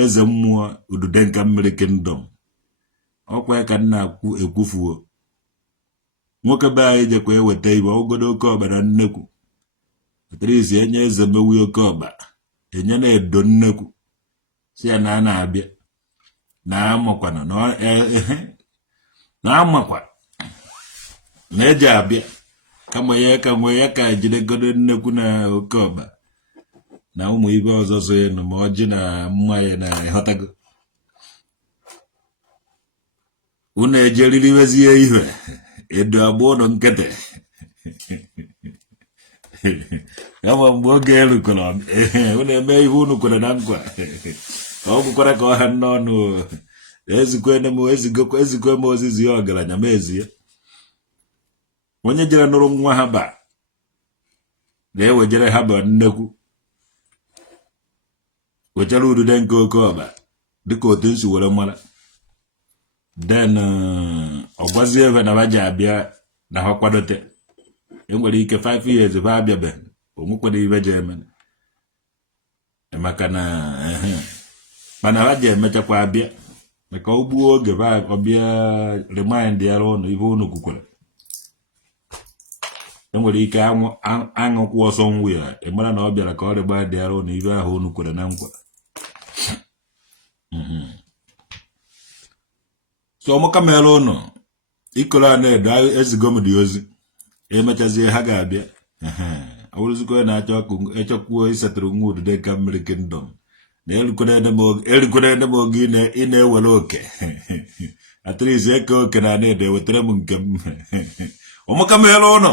eze mmụọ Ududenka mmiri kingdom ọkwa ka na-akwu ekwufuo nwoke be anyị jekwa eweta ibe ogodo oke ọba na nnekwu atrizi enye eze mewu oke ọba enye na Edo nnekwu si ya na na-abịa na amakwana na amakwa na eji abịa kama ya ka nwe ya ka jidegodo nnekwu na oke ọba na ụmụ ibe ọzọ so enu ma ọjị na mma ya na ịghọtago unu ejeriri wezie ihe Edo agba ụlọ nkịtị kama mgbe oge erukọrọ unu eme ihe unu kwere na nkwa ka ọ gwụkwara ka ọha n'ọnụ ezikwe m ozizi ya ọgaranya m ezie onye jere nụrụ nwa ha ba na-ewejere ha ba nnekwu wechara Ududenka oke ọba dịka otu nsi were mara then ọgwazie ebe na baji abịa na ha kwadote enwere ike 5 years ba abịabe onwekwara ibe je eme maka na mana ha ji emechakwa abịa maka ugbuo oge ba ọbịa remind ya ụnụ ibe unu kwukwara enwere ike aṅụkwụ ọsọ nwu ya ịmara na ọ bịara ka ọ rịgba dị arụ na ibe ahụ unu kwere na nkwa so ọmụka mere ụnụ ikolo a na-edo ezigo m dị ozi emechazie ha ga-abịa awụrụzikwa na-achọ echọkwuo isetụrụ nwa Ududenka mmiri kingdom na erikwere ede m oge ị na-ewere oke at least eke oke na na-edo ewetara m nke m ọmụka mere ụnụ